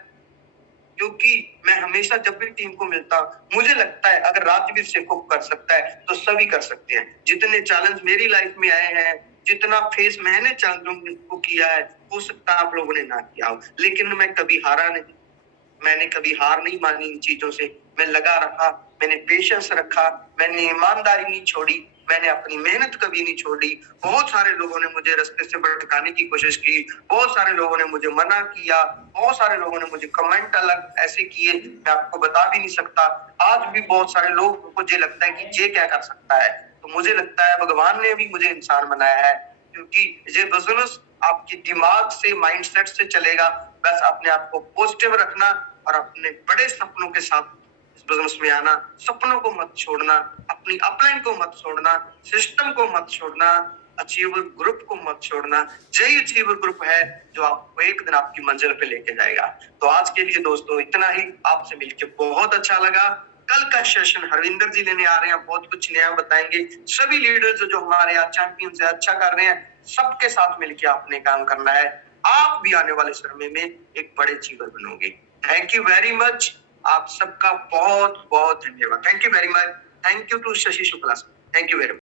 क्योंकि मैं हमेशा जब भी टीम को मिलता, मुझे लगता है अगर राजवीर सेखो कर सकता है तो सभी कर सकते हैं। जितने चैलेंज मेरी लाइफ में आए हैं, जितना फेस मैंने चैलेंज को किया है, हो सकता है आप लोगों ने ना किया हो, लेकिन मैं कभी हारा नहीं। मैंने कभी हार नहीं मानी इन चीजों से, मैं लगा रहा, मैंने पेशेंस रखा, मैंने ईमानदारी नहीं छोड़ी, मैंने अपनी मेहनत कभी नहीं छोड़ी। बहुत सारे लोगों ने मुझे रास्ते से भटकाने की कोशिश की, बहुत सारे लोगों ने मुझे मना किया, बहुत सारे लोगों ने मुझे कमेंट अलग ऐसे किए, मैं आपको बता भी नहीं सकता। आज भी बहुत सारे लोगों को ये लगता है कि ये क्या कर सकता है, तो मुझे लगता है भगवान ने भी मुझे इंसान बनाया है, क्योंकि ये बिजनेस आपके दिमाग से, माइंडसेट से चलेगा। बस अपने आप को पॉजिटिव रखना और अपने बड़े सपनों के साथ इस बिजनेस में आना। सपनों को मत छोड़ना, अपनी अपलाइन को मत छोड़ना, सिस्टम को मत छोड़ना, अचीवर ग्रुप को मत छोड़ना। यही अचीवर ग्रुप है जो आपको एक दिन आपकी मंजिल पे लेके जाएगा। तो आज के लिए दोस्तों इतना ही। आपसे मिलकर बहुत अच्छा लगा। कल का सेशन हरविंदर जी लेने आ रहे हैं, बहुत कुछ नया बताएंगे। सभी लीडर्स जो हमारे यहाँ चैंपियंस है, अच्छा कर रहे हैं, सबके साथ मिलकर आपने काम करना है। आप भी आने वाले समय में एक बड़े अचीवर बनोगे। Thank you very much. आप सबका बहुत बहुत धन्यवाद। Thank you very much. Thank you to Shashi Shukla. Thank you very much.